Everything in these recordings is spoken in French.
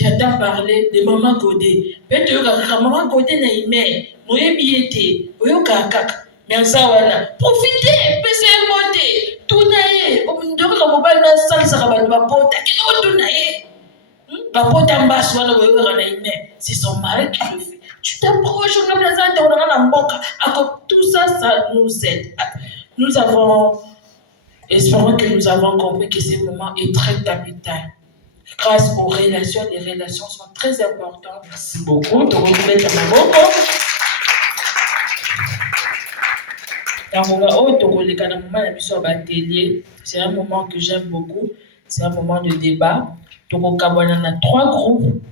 J'entends parler de Maman Godé. Peut-être Maman Godé n'a aimé. Moye biété. Oyo kaka. Mensawana. Profitez. Pese moté. Tunaye. Ndoko kamobali na salsa kabatu bapota. Kino tunaye. Bapota mbasu wana oyo kaka na aimé. C'est son mari qui le fait. Tu t'approches, on a présenté, on a un mboka. Tout ça, ça nous aide. Nous avons, espérons que nous avons compris que ce moment est très capital. Grâce aux relations, les relations sont très importantes. Merci beaucoup. C'est un moment que j'aime beaucoup. C'est un moment de débat. Donc, on a 3 groupes.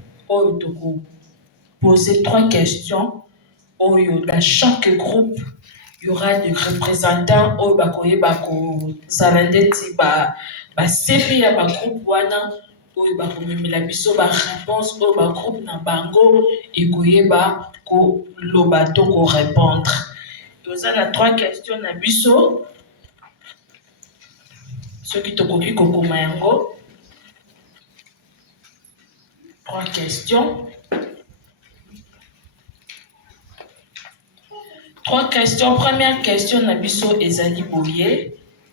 Poser 3 questions. Dans chaque groupe, il y aura des représentants. Oyo bakomemela biso ba réponse oyo ba groupe na bango ekoyeba ko loba to ko répondre. Toza na 3 questions na biso. Soki tokoki kokoma yango. 3 questions. 3 questions. Première question na biso ezali boye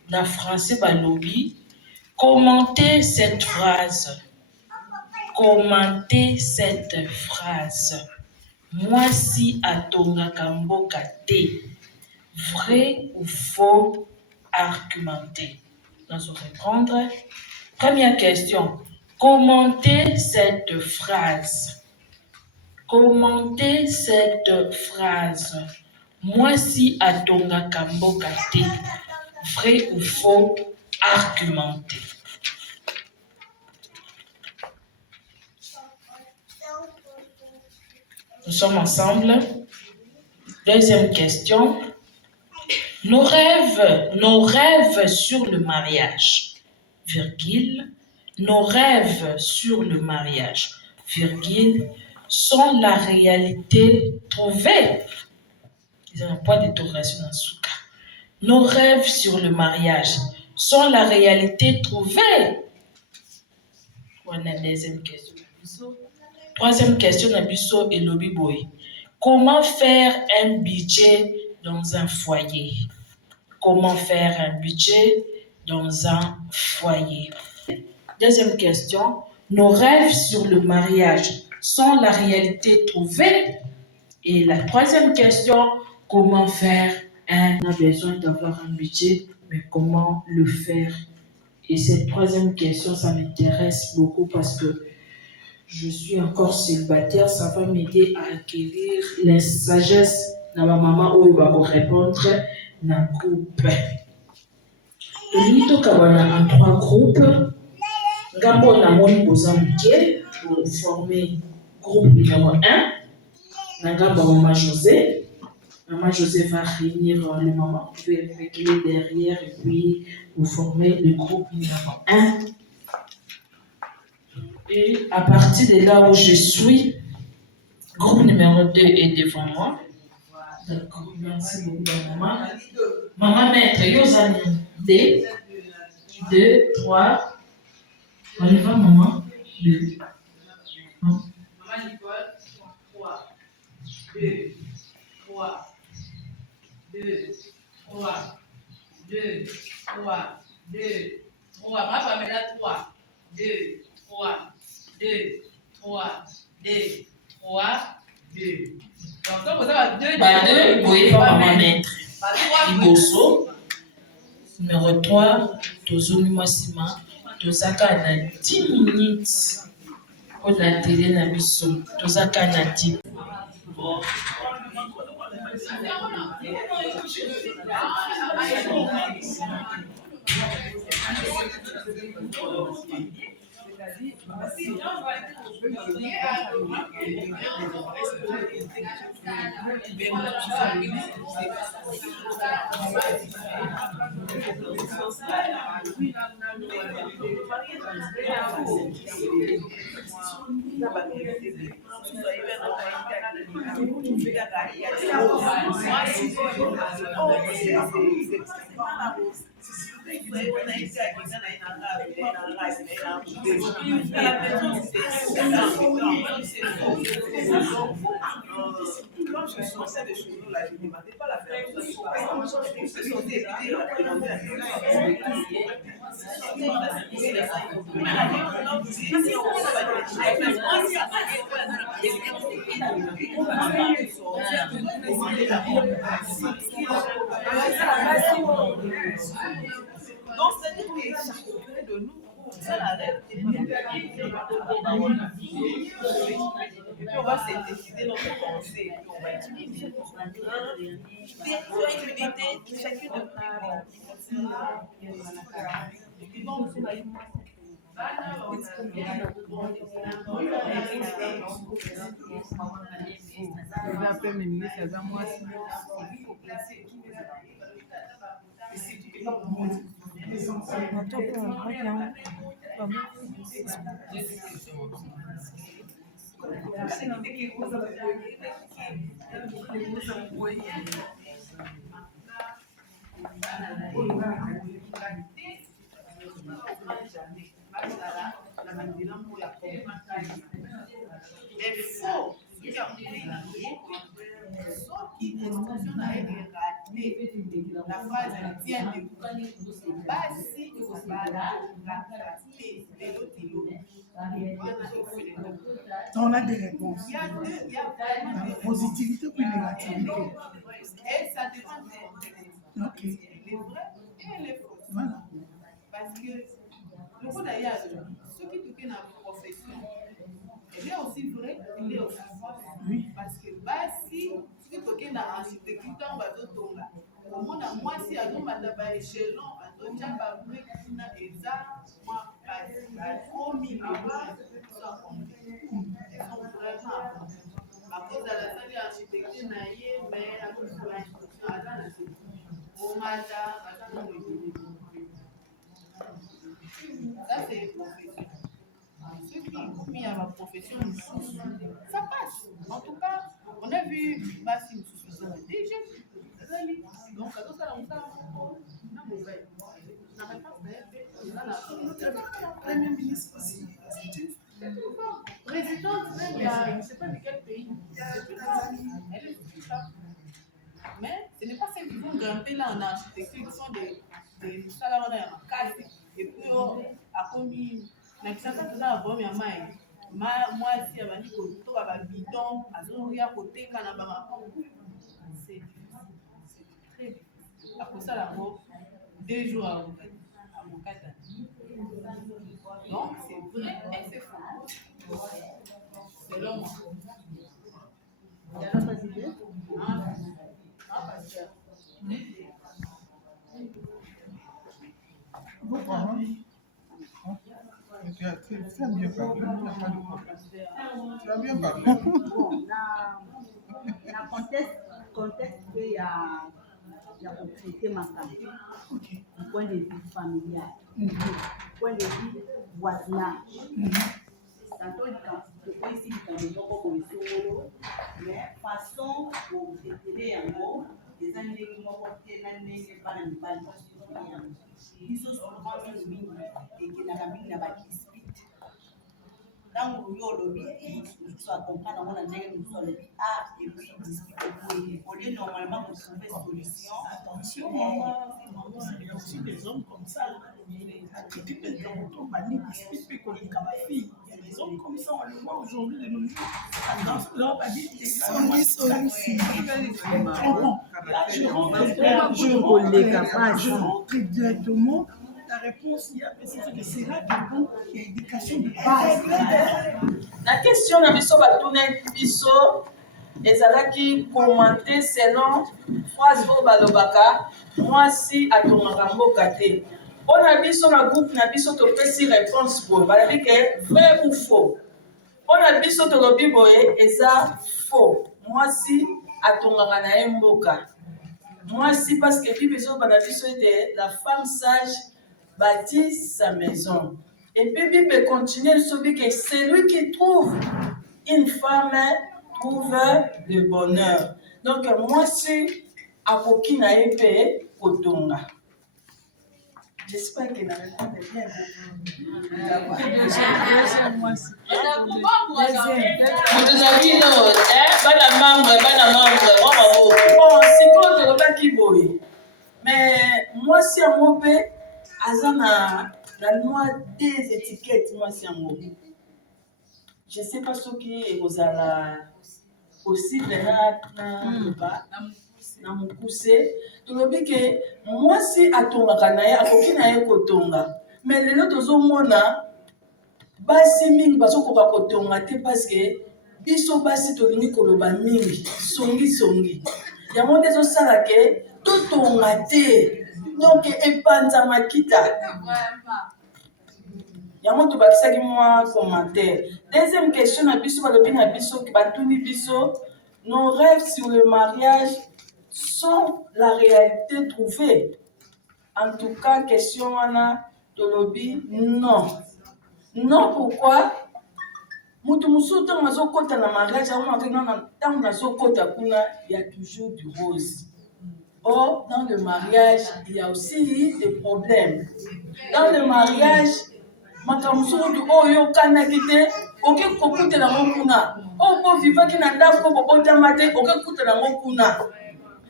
na français balobi. Commentez cette phrase. Commentez cette phrase. Moi si atonga kamboka te. Vrai ou faux? Argumenter. Nous allons répondre. Première question. Commentez cette phrase. Commentez cette phrase. Moi si atonga kamboka te. Vrai ou faux? Argumenter. Nous sommes ensemble. Deuxième question. Nos rêves sur le mariage, virgule, nos rêves sur le mariage, virgule, sont la réalité trouvée. Ils ont un point d'interrogation dans ce cas. Nos rêves sur le mariage sont la réalité trouvée. On a la deuxième question. Troisième question, Nabiso et Lobi Boy. Comment faire un budget dans un foyer? Comment faire un budget dans un foyer? Deuxième question. Nos rêves sur le mariage sont la réalité trouvée? Et la troisième question, comment faire on a besoin d'avoir un budget, mais comment le faire? Et cette troisième question, ça m'intéresse beaucoup parce que je suis encore célibataire, ça va m'aider à acquérir la sagesse de ma maman où il va répondre dans le groupe. Nous avons 3 groupes. Gambo na moni bozamke pour former groupe numéro 1. Nagamba Maman José. Maman José va réunir le maman, vous pouvez régler derrière et puis vous formez le groupe numéro 1. Et à partir de là où je suis, groupe numéro 2 est devant moi. D'accord, merci beaucoup maman. Maman maître, Yosani, 2, 3. On y va maman. 2. Maman Nicole, 3. 2, 3. 2, 3. 2, 3. 2, 3. Ma femme est là, 3. 2, 3. 2, 3, 2, 3, 2. Donc, vous avez 2, 2, vous pouvez pas maman mettre. Iboso. Numéro 3, Tozoni Massima. Tozaka na 10 minutes. Pour la télé na biso. Tozaka na 10. Donc, c'est-à-dire que chacun de nous, ça la réalité. Et puis, on va synthétiser notre pensée et puis on va utiliser. Soyez l'unité, chacune de mais faux. Qui l'instruction a été ratée, la phrase elle tient debout. Basi On a des réponses. Il y a vraiment des Positivité puis négativité. et ça dépend des Ok. les vrais et les faux. Voilà. Parce que le coup d'ailleurs, ceux qui toquent dans la profession, il est aussi vrai, il est aussi faux. Oui. Parce que si ceux qui toquent dans l'architecture, on va tout tomber. Au monde, moi, si à nous, on va échelon, à tout déjà, par vrai, on a des arts, moi, au milieu, ils sont vraiment. À cause de la salle d'architecture, mais à cause de l'instruction, à la au matin, ça, c'est une profession. Ceux qui ont mis à ma profession, ça passe. En tout cas, on a vu Bassi Moussou, déjà. Donc, ça doit faire longtemps. Premier ministre aussi. Présidente, même, je ne sais pas de quel pays. Elle est mais ce n'est pas celles qui vont grimper là en architecture, qui sont des salariés en casse. Et puis, à commis, mais qui sont tous à bon, moi, si elle m'a dit que tout va bidon, à son côté, Canada, c'est très difficile. Après ça, là, 2 jours à mon cadre. Donc, c'est vrai et c'est faux. Selon moi. Il y a d'autres idées? Votre maman. Tu as bien parlé, il n'y a pas de problème. Tu as bien parlé. Bon, dans le contexte qu'il y a traité ma femme, du point de vue familial, du point de vue voisinage. Tantôt, ici, mais façon pour aider un mot, des années qui m'ont porté l'année, c'est pas une balle. Ils sont souvent mis et qui n'a pas mis la dispute. Dans le lobby, il soit comprendre dans la nègre, nous sommes le ah, et puis dispute. Au lieu normalement de trouver solution. Attention, maman, il y a aussi des hommes comme ça. Qui disent que on va dire dispute qu'on est comme fille. Il y a des hommes comme ça, on le voit aujourd'hui de nos jours. Attention, on va dire que je rentre directement. La réponse, il y a peut-être que c'est là qu'il y a éducation de base. La question na biso batuna biso ezalaki commenter selon phrase oyo balobaka mwasi atongaka mboka te. Mpona biso na groupe na biso topesi réponse boye balobi ke vrai ou faux. mpona biso tolobi boye eza faux. Mwasi atongaka na ye mboka. Mwasi parce que Bible ezobana biso ete la femme sage bâtit sa maison. Et puis Bible continue de dire que celui qui trouve une femme trouve le bonheur. Donc mwasi akoki na ye mpe kotonga. J'espère qu'il a répondu bien. Bon, c'est quoi le qui boye? Mais moi, si un mot pe, azana la noix des étiquettes, moi, si un mot. Je ne sais pas ce qui est aux ala possible là, na mukuse. Tu le dis que moi, si atonga kanaya, akoki na ye kotonga. Mais les autres homona, basi mingi bazokoka kotonga te parce que biso basi tolingi koloba mingi songi yango nde ezosala ke totonga te donc epanza makita yango tobakisaki mwa commentaire. Deuxième question na biso balobi na biso batuni biso nos rêves sur le mariage sont la réalité trouvée. En tout cas question wana tolobi non. Non, pourquoi? Mutu musu tant mazo kota na mariage, tant mazo kota kuna, il y a toujours du rose. Or, dans le mariage, il y a aussi des problèmes. Dans le mariage, makamusu du oyo kana kite, oke kokute na mokuna. Oko viva ki na ndako bobota mate, oke kute na mokuna.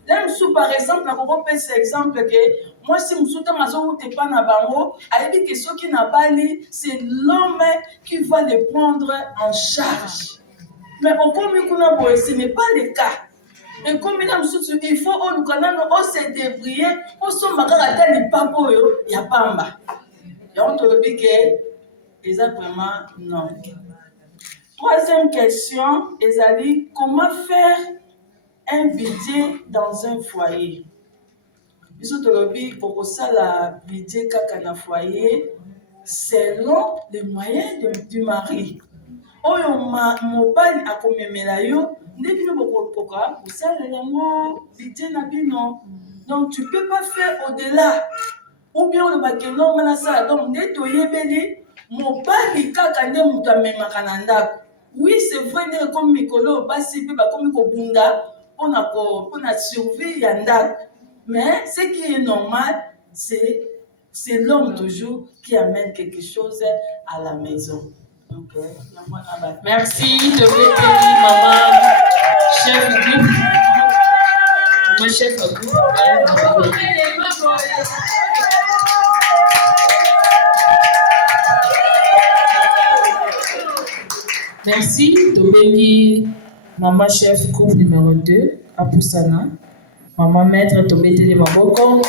Là, par exemple, na koko pese exemple que moi si musuta mazo te pas na bango, a dit que ceux qui n'a pas li, c'est l'homme qui va les prendre en charge. Mais au commun kuna boy, ce n'est pas le cas. Et comme il faut on nous se débrouiller, on se makaka ta li papo yo ya pamba. Ya on te le dit que exactement non. Troisième question, Ezali, comment faire un budget dans un foyer? Biso tolobi pour ça la budget kaka na foyer selon les moyens du mari. Oyo mobali akomemela yo nde bino bokokoka kosala yango budget na bino. Donc tu peux pas faire au-delà. Ou bien le bakeno ngana sala donc nde toyebeli mobali kaka nde mutu amemaka na ndako. Oui, c'est vrai nde comme mikolo basi pe bakomi kobunda on a survécu yanda. Mais ce qui est normal, c'est l'homme toujours qui amène quelque chose à la maison. Okay. Merci, de maman, chef du groupe. Maman, chef du groupe. Merci, Tobeli, maman chef groupe numéro 2, Apusana. Maman maître, Tobeli Maboko.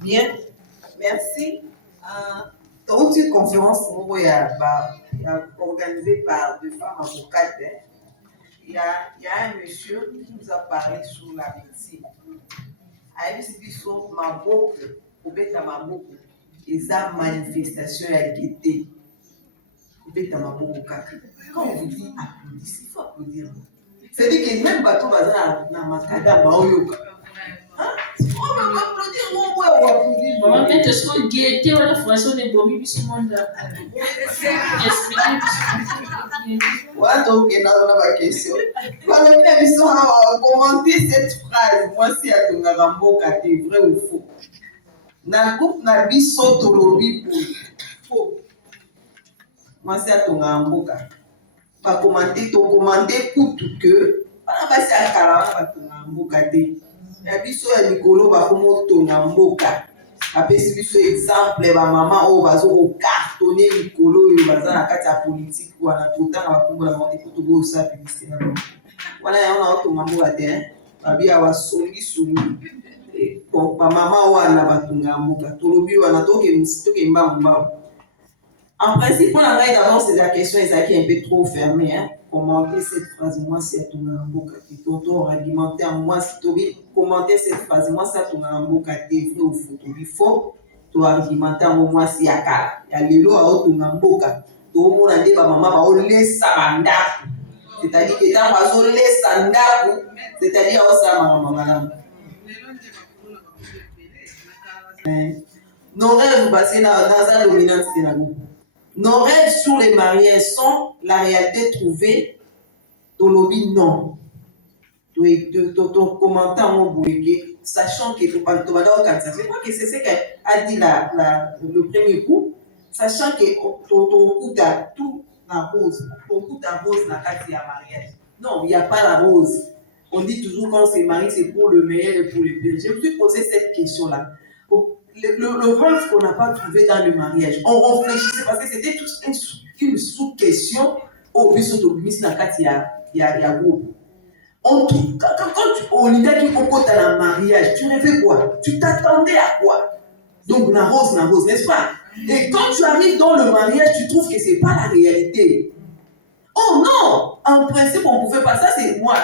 Bien, merci. Donc, une conférence organisée par deux femmes avocates. Il y a un monsieur qui nous a parlé sur la médecine. Il dit sur Maboko, au bêta Maboko, ils ont manifestation à guetter. Au bêta Maboko, quand on vous dit applaudissez, il faut applaudir. C'est-à-dire que même bateau bazar na makada baoyoka. Maman, peut-être ce qu'on guettait, on a façon de bomber sur le monde. Voilà, donc, il y a une question. Voilà, ils ont commenté cette phrase. Moi, c'est à ton garambo, c'est vrai ou faux. Dans le groupe, na biso tolobi faux. Moi, c'est à ton garambo. Pas commenter, to commenter pour tout que. Voilà, c'est à ton garambo. Ya biso ya mikolo bakomo tona mboka apesi biso exemple ba mama o bazo ko cartonner mikolo yo baza na kati ya politique wana totanga bakombola mbote ko tobo sa publicité na bango wana ya ona oto mboka te babi ya wasongi sulu ko ba mama wana batunga mboka tolobi wana toke mbamba. En principe, pour la d'abord, c'est la question est un peu trop fermée. Hein. Commenter cette phrase, moi, c'est ton amboka. Tonton argumentaire, moi, si tu veux commenter cette phrase, moi, c'est ton amboka. T'es vrai ou faux? Tu faux. toargumenta ngo mwasi ya kala ya lelo aotunga mboka toomona nde bamama baolesa bandako, c'est-à-dire que ntango azolesa ndako, c'est-à-dire aosala makambo malamu. Nos rêves, nos rêves sur les mariés sont la réalité trouvée. Tolobi non. Ton commentaire en bouégué, sachant que tu parles de je crois que c'est ce qu'a dit le premier coup, sachant que ton coup à tout la rose, ton coup à rose n'a pas dit à mariage. Non, il n'y a pas la rose. On dit toujours quand on se marie, c'est pour le meilleur et pour le pire. Je me suis posé cette question-là. Le rêve qu'on n'a pas trouvé dans le mariage, on réfléchissait parce que c'était une sous-question au but de la carte, il y a groupe. Quand on dit qu'on compte à la mariage, tu rêvais quoi? Tu t'attendais à quoi? Donc la rose, n'est-ce pas? Et quand tu arrives dans le mariage, tu trouves que c'est pas la réalité. Oh non! En principe, on pouvait pas. Ça, c'est moi.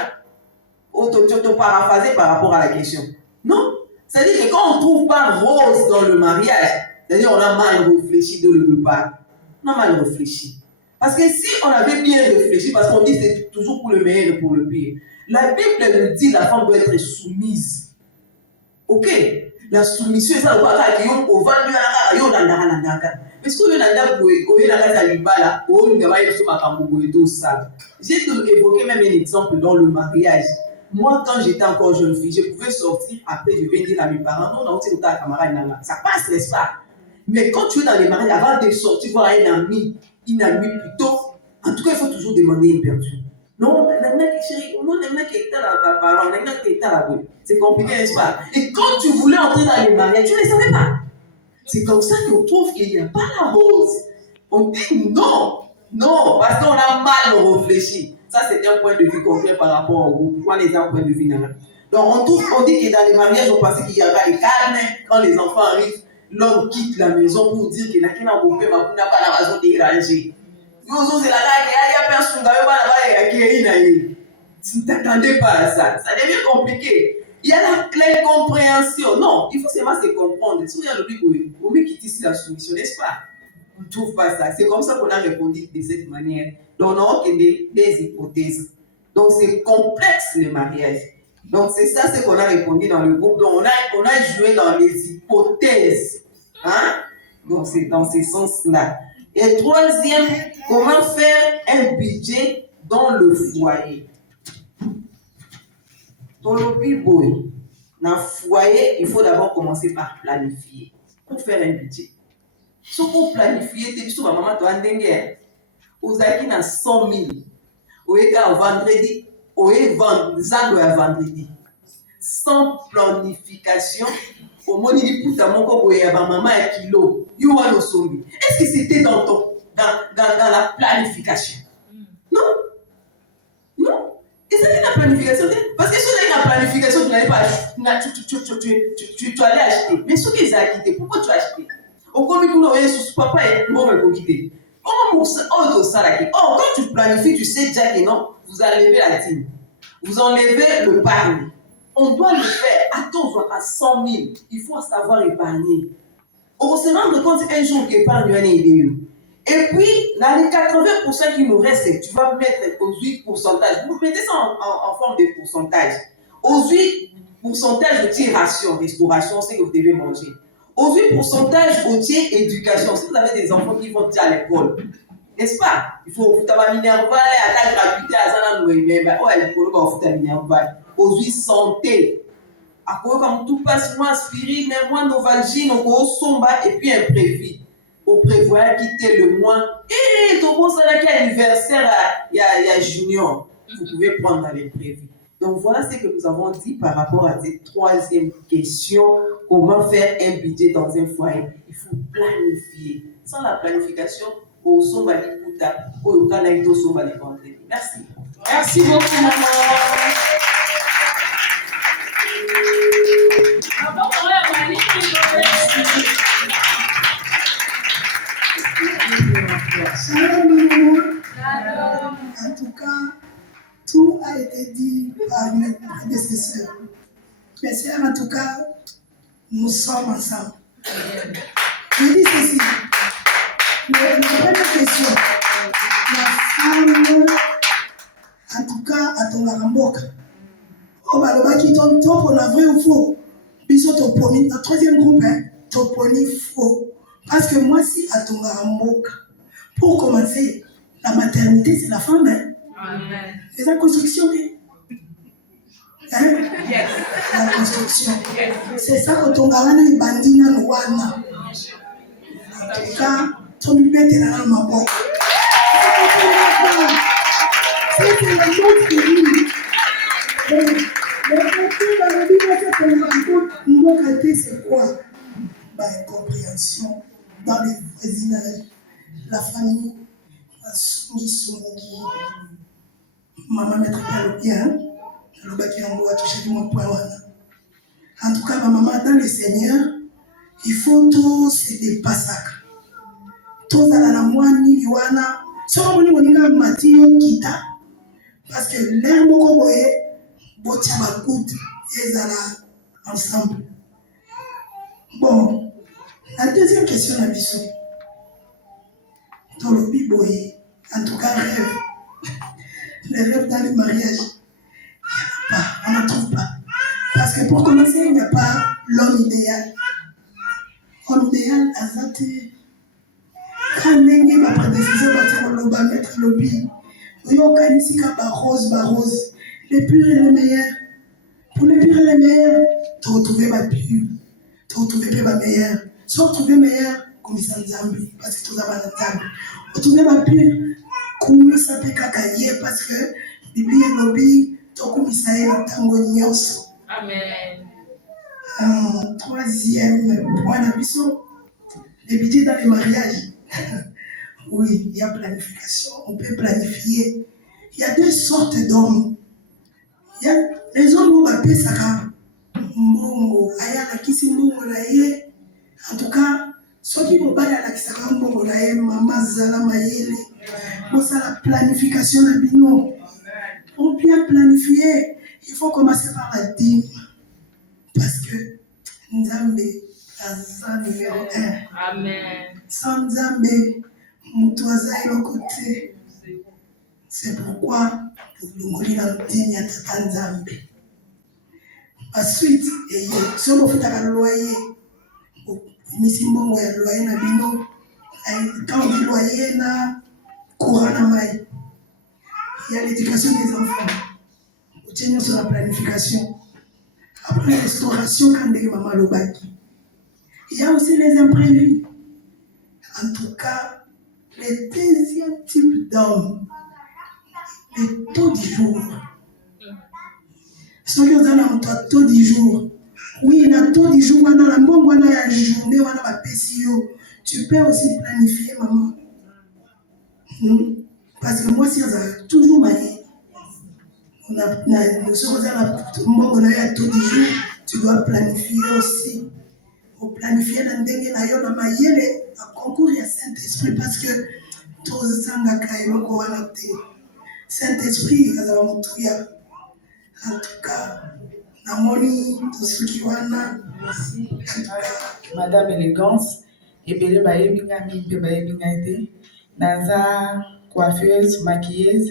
Tu paraphrasé par rapport à la question. Non? C'est-à-dire que quand on ne trouve pas rose dans le mariage, c'est-à-dire qu'on a mal réfléchi dès le départ. On a mal réfléchi. Parce que si on avait bien réfléchi, parce qu'on dit que c'est toujours pour le meilleur et pour le pire, la Bible nous dit que la femme doit être soumise. Ok? La soumission, c'est ça, on va dire qu'on va dire qu'on va dire. Mais ce qu'on a j'ai évoqué même un exemple dans le mariage. Moi, quand j'étais encore jeune fille, je pouvais sortir, après je viens dire à mes parents, non, c'est ta camarade, ça passe, n'est-ce pas? Mais quand tu es dans les mariages, avant de sortir voir un ami plutôt, en tout cas, il faut toujours demander une permission. Non, c'est compliqué, n'est-ce pas? Et quand tu voulais entrer dans les mariages, tu ne les savais pas. C'est comme ça qu'on trouve qu'il n'y a pas la rose. On dit non, parce qu'on a mal réfléchi. Ça, c'est un point de vue concret par rapport au groupe. Pourquoi les gens ont un point de vue dans donc, on dit que dans les mariages, on pensait qu'il y aura des calmes. Quand les enfants arrivent, l'homme quitte la maison pour dire qu'il n'a pas la raison de déranger. Tu ne t'attendais pas à ça. Ça devient compliqué. Il y a l'incompréhension. Non, il faut seulement se comprendre. Si il y a le but, on met quitter la soumission, n'est-ce pas? On ne trouve pas ça. C'est comme ça qu'on a répondu de cette manière. Donc, on a des hypothèses. Donc, c'est complexe le mariage. Donc, c'est ça ce qu'on a répondu dans le groupe. Donc, on a joué dans les hypothèses. Hein? Donc, c'est dans ce sens-là. Et troisième, comment faire un budget dans le foyer? Dans le Bible, dans le foyer, il faut d'abord commencer par planifier. Pour faire un budget. Si on planifie, tu as maman, tu as un dengue. Vous avez 100 000. Vous avez vendredi. Vous avez vendredi. Sans planification, au moins il pour ta maman, vous avez maman un kilo. Est-ce que c'était dans la planification? Non. Et c'est la planification. Parce que si tu as une planification, tu n'avais pas tu allais acheter. Mais ce qu'ils ont quitté, pourquoi tu as acheté? Au commis pour nous, papa et moi, me quitter. Oh, quand tu planifies, tu sais déjà que non, vous enlevez la dîme. Vous enlevez le pari. On doit le faire. Attends, on va à 100 000. Il faut savoir épargner. On se rend compte qu'un jour, l'épargne est idée. Et puis, dans les 80% qui nous restent, tu vas mettre aux 8%. Vous mettez ça en forme de pourcentage. Aux 8% de tiration, restauration, c'est que vous devez manger. Aux 8% au tiers éducation, si vous avez des enfants qui vont déjà à l'école, n'est-ce pas? Il faut foutre à Minerval, à la gratuité, à Zananoé, mais à l'école, on va foutre à Minerval. Aux 8 santé. À quoi comme tout passe, moi, aspirine, moi, novalgine, on va au somba, et puis un prévu. Au prévoir quitter le mois. Et tout le monde sait qu'il y a anniversaire, il y a Junior. Vous pouvez prendre dans les prévus. Donc voilà ce que nous avons dit par rapport à cette troisième question. Comment faire un budget dans un foyer? Il faut planifier. Sans la planification, au somba de Pouta, au Kanaïdo somba de Vendredi. Merci. Merci beaucoup, maman. En tout cas, tout a été dit par mes prédécesseurs. Mais en tout cas, nous sommes ensemble. Je dis ceci. La première question. La femme, en tout cas, à ton garamboka. Oh, bah, le baki, top, on a vrai ou faux? Bisous, toponi. Dans le troisième groupe, hein, toponi faux. Parce que moi, si à ton garamboka, pour commencer, la maternité, c'est la femme, hein. Amen. C'est la construction, hein? Yes. La construction. C'est ça que ton garamboka est bandit dans le wana. En tout cas, ton bébé est dans le mabok. C'est la chose que dit. Le c'est quoi? Incompréhension dans les voisinages, la famille, la songi, maman mettre le bien, le baki en doit toucher mon point. En tout cas, ma maman dans le Seigneur, il faut tous se dépasser. Tous à la moine, Yoana, sans mon niveau Mathieu Kita, parce que l'air moko boye, botia bakout, et zala ensemble. Bon, la deuxième question à Bissou. Dans le biboye, en tout cas, rêve. Les rêves dans le mariage, il n'y en a pas, on n'en trouve pas. Parce que pour commencer, il n'y a pas l'homme idéal. L'homme idéal, azate. Quand nengue ma prédécision va mettre le bi. Yo kanisika rose. Les purs et les meilleurs. Pour les purs et les meilleurs, tu retrouves ma pure. Tu retrouves ma meilleure. Si tu retrouves meilleur, comme ça Nzambi, parce que tu as mal Nzambi. Retrouver ma pure, comme ça peut kakaye, parce que la Bible est lobby, tu comme ça est dans tango nyos. Amen. Troisième point d'ambition, les budgets dans les mariages. Oui, il y a planification, on peut planifier. Il y a deux sortes d'hommes. Il y a les hommes où on appelle ça mbongo, aya la kisi mbongo la ye. En tout cas, ceux qui vont pas la kisi mbongo la ye, maman zala mayele. Pour ça la planification la bino. Pour bien planifier, il faut commencer par la dîme. Parce que Nzambe, la numéro 1. Amen. Sans Nzambe, Moutoisa est le côté. C'est pourquoi nous voulons la dîme à Tata Nzambe. Ensuite, si on fait un loyer, il y a l'éducation des enfants. On tient sur la planification. Après la restauration, quand les mamans le baki. Il y a aussi les imprévus. En tout cas, le deuxième type d'homme, le taux du jour. Ceux qui ont un taux du jour. Oui, le taux du jour, on a la bonne journée, on a la PCO. Tu peux aussi planifier, maman. Parce que moi, si on a toujours maillé, on a taux du jour, tu dois planifier aussi. Pour planifier la dernière année, on a maillé à concours à Saint-Esprit parce que tous les gens ont Saint-Esprit, en tout cas, Namoni, tout ce qui va là. Madame Élégance, et bien Naza coiffeuse, maquilleuse,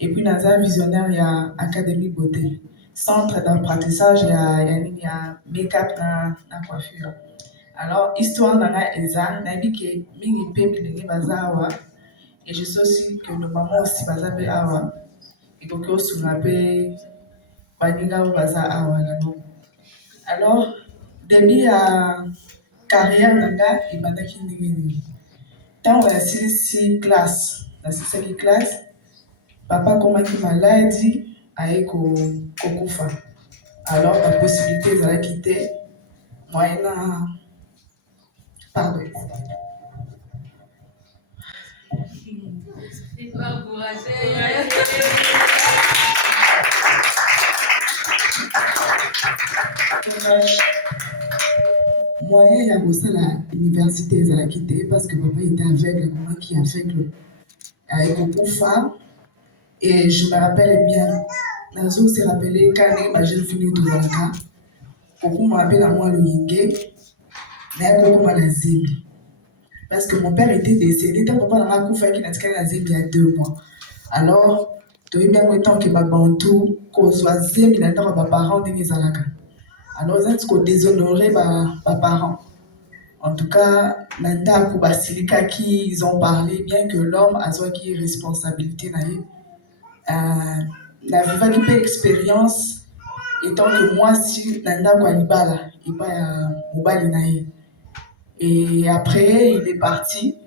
et puis Naza visionnaire, il y a Académie Beauté. Centre d'apprentissage, il y a make-up na coiffure. Alors, histoire nana Eza, nabi ke mingi pe bilingi bazawa, et je sais aussi que nos mamans aussi bazabe awa, et donc aussi nabe baniga ou baza awa nano. Alors, début à carrière nanga, il m'a dit qu'il tant on a 6 classes, dans 6 classes, papa comment qui maladie a éco kokufa. Alors la possibilité de la quitter, moyennant pardon. Moyen il a bossé à l'université de la quitter parce que papa était aveugle, maman qui est aveugle. Avec beaucoup de femmes. Et je me rappelle bien, Nazo s'est rappelé quand ma jeune fille était dans le cas. Beaucoup m'appelle à moi le yingue, mais beaucoup m'a la zib. parce que mon père était décédé. Tant papa n'a pas fait qu'il a il y a 2 mois. Alors, tu as bien temps que ma bantou, qu'on soit zémi, n'a pas de parents de mes alaka. Alors, ils ont déshonoré mes parents. En tout cas, Nanda Kubasilika qui ils ont parlé, bien que l'homme a une responsabilité. N'avait pas d'expérience, étant que moi, si Nanda Kualibala, il pas Mobali. Et après, il est parti.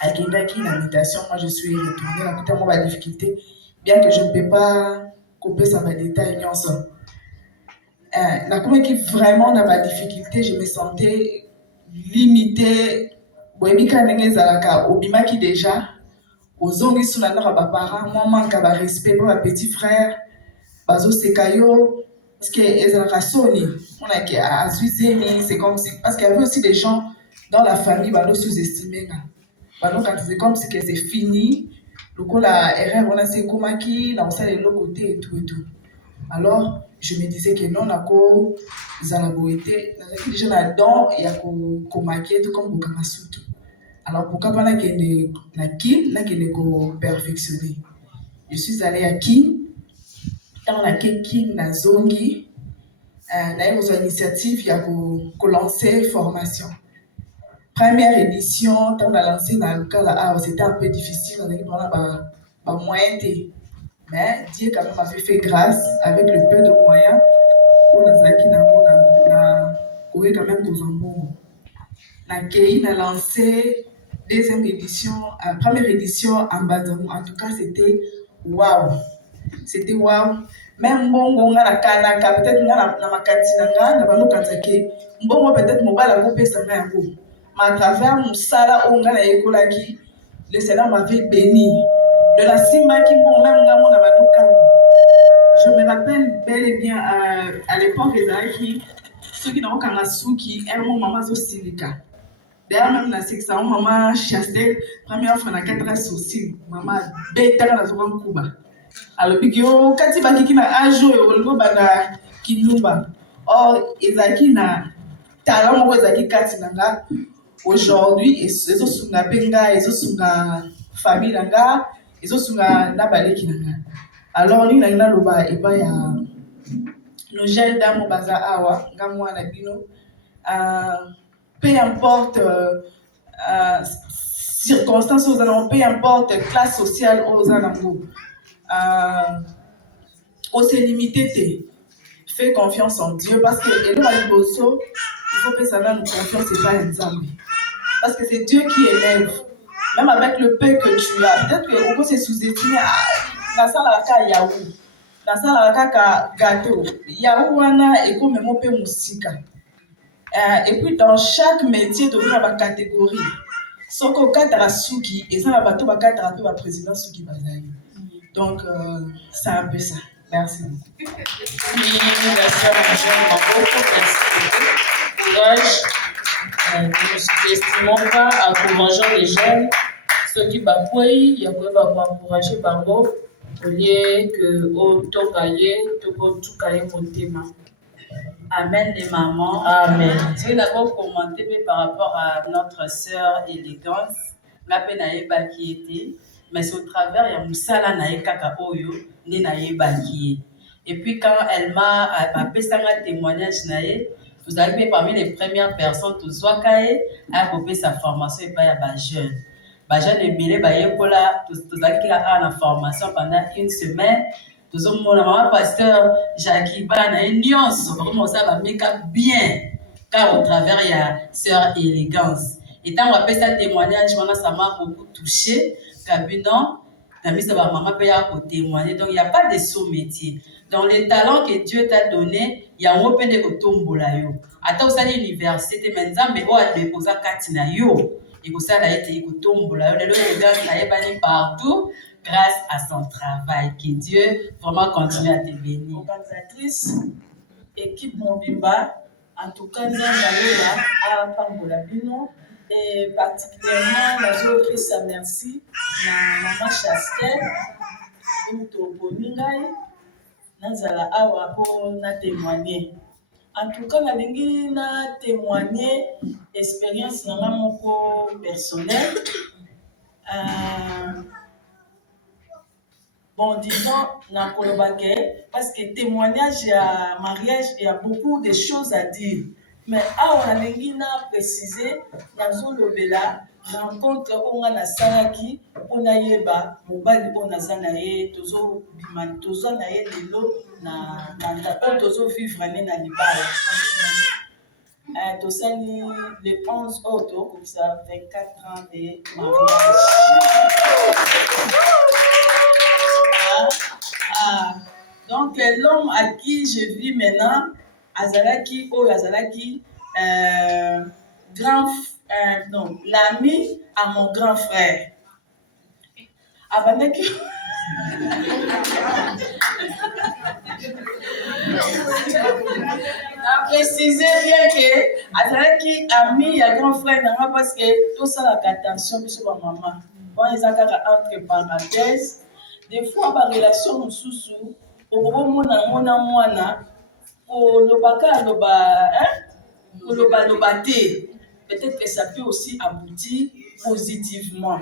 À Kendaki, la méditation, moi je suis retournée. La putain, moi, ma difficulté, bien que je ne peux pas couper ça ma détail, la qui vraiment dans ma difficulté, je me sentais limitée. Boyemika ndenge zalaka obimaki déjà ozongi suna na ba parents moi manque ba respect pour ma petit frère bazo sekayo parce que ezalaka soni on a que azuzemi c'est comme si parce qu'il y avait aussi des gens dans la famille balo sous-estimé balo quand c'est comme si que c'est fini lokola erreur on a c'est komaki na osala le côté et tout. Alors, je me disais que non, nako zalaboité, nazaki déjà na don ya ko maquette comme Bukamasutu. Alors, pourquoi pas na kende na kin, na kende ko perfectionner. Je suis allée à kin, dans la kin na zongi, na eu une initiative ya ko lancer formation. Première édition, quand on a lancé dans le cas là, c'était un peu difficile, on a eu ba moyen. Mais Dieu quand même avait fait grâce avec le peu de moyens pour nous acquis quand même aux embons. On a lancé deuxième édition, première édition en Badamou. En tout cas, c'était waouh. C'était waouh. Même bon, on a la canaka, peut-être on a la makatina, on a la kanzake. Bon, peut-être on va la couper ça mais à travers mon sala, on a la écolaki. Le Seigneur m'avait béni. De la Simba qui m'ont même dans mon. Je me rappelle bel et bien à l'époque des ceux qui n'ont qu'un souki, un maman Zosilika. D'ailleurs, même dans ce ça, maman Chastel, première fois na 4 soucis, maman bêta dans la zone Kuba. Alors, puis quand il va qui na ajo et au niveau bana kinumba. Or, ezaki na talent mo ezaki katinanga. Aujourd'hui, ezo sunga benga, ezo sunga famille nanga, ezo sunga na baleki nanga. Alors, nous avons nos jeunes dames au bazar awa, gamwa na bino, peu importe circonstances aux alentours, peu importe classe sociale aux alentours, on s'est limité. Fais confiance en Dieu parce que il faut que ça donne confiance et pas un exemple. Parce que c'est Dieu qui élève. Même avec le peu que tu as, peut-être que on peut se sous-estimer. Dans ça, la cas Yahoo. Dans ça, la cas gâteau. Yahoo, wana et comme mon peu musica. Et puis dans chaque métier, il y a une catégorie. Sauf qu'au cas de la Suki, et ça, il y a un président Suki Bazali. Donc, c'est un peu ça. Merci beaucoup. Merci. Nous ne sous-estimons pas encourageant les jeunes, ceux qui bapouillent, il y a quoi encourager Bango, au lieu que au Tokaye, tout cahier mon thème. Amen les mamans. Amen. Je vais d'abord commenter par rapport à notre sœur Élégance. Ma peine à qui était, mais c'est au travers il y a Moussala nae kaka oyo ne nae baki. Et puis quand elle m'a fait un témoignage nae, vous avez fait parmi les premières personnes tout soit kae a copié sa formation et pas y a ba jeune. Ba jeune et belé ba yekola tout qui a en formation pendant une semaine. Tout le monde, maman pasteur Jackie Bana et Nyons, comment ça va make-up bien, car au travers il y a sœur Élégance. Et tant qu'on appelle ça témoignage, ça m'a beaucoup touché. Kabinon, ça va maman payer pour témoigner. Donc il n'y a pas de sous-métier. Dans les talents que Dieu t'a donné, il y a un open de kotombolayo. Attends, ça l'université maintenant, mais on a déposé katina yo. Et pour ça, il a été kotombolayo. Les gens sont partout. Grâce à son travail, que Dieu vraiment continue à te bénir. Organisatrice, équipe Mobimba, en tout cas, nous allons à Pambolabino et particulièrement, nous allons offrir merci à Maman Chastel, Moutoboningai, nous allons pour témoigner. En tout cas, nous allons témoigner expérience nanga moko personnelle. Bon, disons, na kolobake, parce que témoignage à mariage, il y a beaucoup de choses à dire. Mais on a l'engina précisé, dans Zolobela, rencontre on a salaki, on a yeba, mobali on a zanaye, tozo biman, tozo naye lelo, na tozo vivre na libala. Tosani le 11 autres, comme ça, 24 ans de mariage. Donc, l'homme à qui je vis maintenant, Azalaki, l'ami à mon grand frère. Abanaki. A précisé bien que Azalaki ami à grand frère parce que tout ça la attention sur ma maman. Bon, ils ont entre parenthèses. Des fois, par relation nous sous au mona peut-être que ça peut aussi aboutir positivement.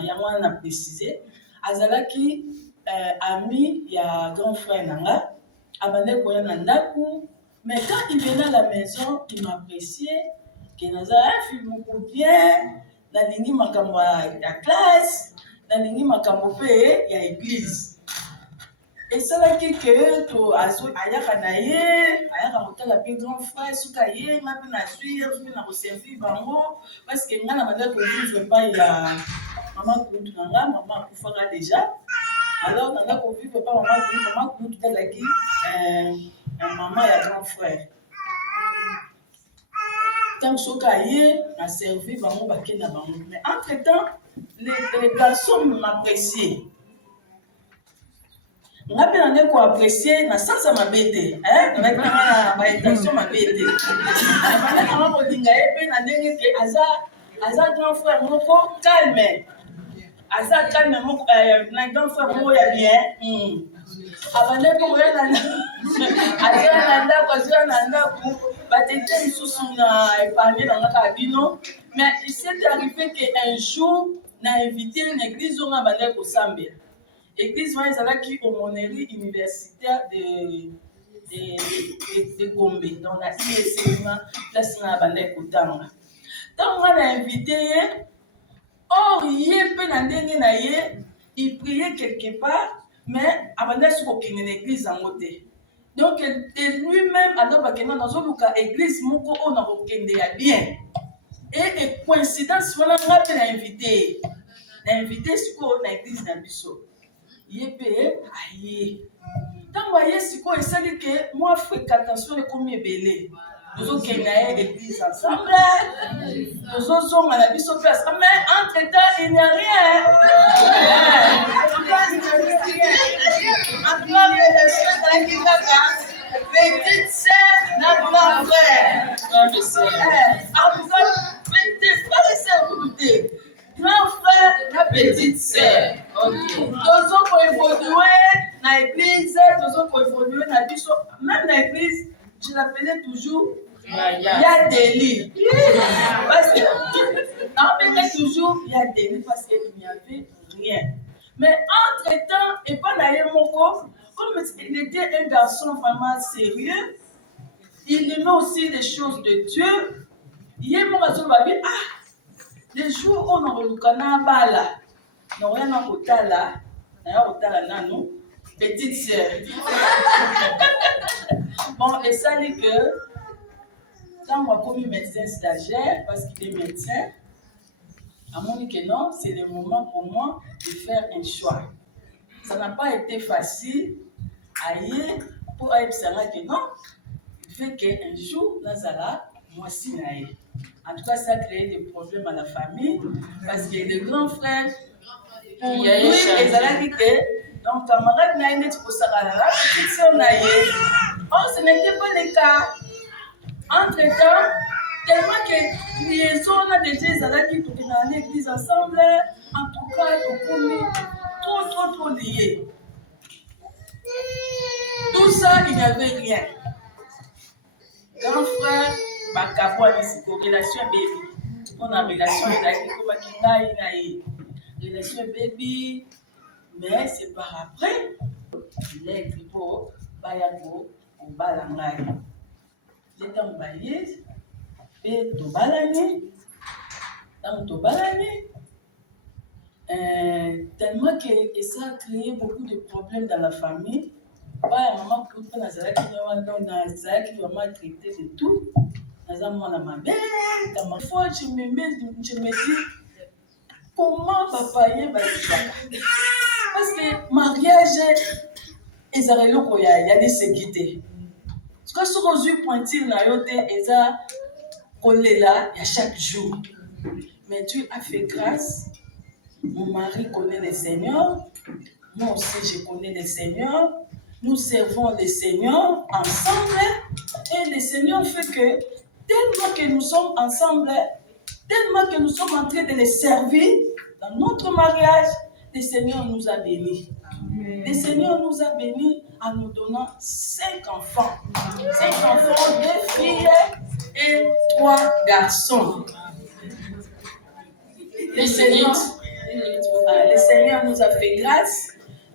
Il y a moins à préciser. Azalaki ami, il y a grand frère nanga, abandé koya nandaku, mais quand il venait à la maison, il m'appréciait, que naza film bien, na ningi makambo ya classe, na ningi makambo pe ya église. Et ça là que to azo ayaka na ye, ayaka motala pe grand frère suka ye, ma pe na suivre, na ko servir bango parce que ngana manda ko vivre pas ya maman kutu nanga, maman kufaka déjà. Alors nanga ko vivre pas maman kutu tala ki maman ya grand frère. Tant suka ye, na servir bango bakena bango. Mais entre-temps, les garçons m'appréciaient. On a bien apprécier na sens ma bête on a bien intention ma bête on a dit ngaye na ndenge ke aza grand frère moko calme moko na grand frère moko ya bien abane ko ya na ndako batete misusu na épargner dans la bino mais il s'est arrivé que un jour na invité une église on a bande ko sambela. L'église qui est aumônerie universitaire de Gombe, dans la ISM, place na Bandai Koutanga. Tant on a invité, or il priait quelque part, mais avant d'être sur une église en côté. Donc, lui-même, alors dans une église, moko on a bien. Et coïncidence, on a invité. Invité sur une église dans Bissau. Yépé, aïe. Tant voyez si quoi ça dit que moi fréquentation est comme belé. Nous autres qui n'avons église ensemble, nous autres sommes à la vie sur place. Mais entre temps il n'y a rien. Maintenant les choses dans la guitare, petite sœur, notre grand frère. En tout cas, petite frère et sœur vous doutez. Grand frère, la petite sœur. Ok. Tous pour évoluer dans l'église, tous pour évoluer dans l'église. Même dans l'église, je l'appelais toujours il y a des lits. Parce que, non, toujours il y a des lits parce qu'il n'y avait rien. Mais entre-temps, et pas d'ailleurs mon corps, comme il était un garçon vraiment sérieux, il aimait aussi les choses de Dieu. Il est mon garçon, les jours où on a eu le bala, on a eu le petite sœur. Bon, et ça dit que quand moi comme médecin stagiaire, parce qu'il est médecin, à mon dit que non, c'est le moment pour moi de faire un choix. Ça n'a pas été facile à y pour aller que non, il fait qu'un jour, Nazala, moi si naïe. En tout cas, ça a créé des problèmes à la famille parce que le grand frère, pour lui, les aladités, donc camarade naïe, tu peux savoir la petite sœur naïe. Oh, ce n'était pas le cas. Entre-temps, tellement que les gens ont déjà les aladités pour qu'ils aillent à l'église ensemble, en tout cas, trop liés. Tout ça, il n'y avait rien. Grand frère bakabwani siko relation baby. On a relation ezalaki ekomaki ngai na ye. Relation baby, mais c'est par après. Lettre po baya kobala ngai. Ntango baye mpe tobalani. Ntango tobalani. Tellement que ça a créé beaucoup de problèmes dans la famille. Maman vraiment traité de tout. Ma foi, je me dis comment papa y est parce que mariage il y a des sécurités. Parce que ce que pointil na yote eza kolela il y a chaque jour. Mais Dieu a fait grâce. Mon mari connaît le Seigneur. Moi aussi, je connais le Seigneur. Nous servons le Seigneur ensemble. Et le Seigneur fait que, tellement que nous sommes ensemble, tellement que nous sommes en train de les servir dans notre mariage, le Seigneur nous a bénis. Le Seigneur nous a bénis en nous donnant 5 enfants. 5 enfants, 2 filles et 3 garçons. Le Seigneur nous a fait grâce.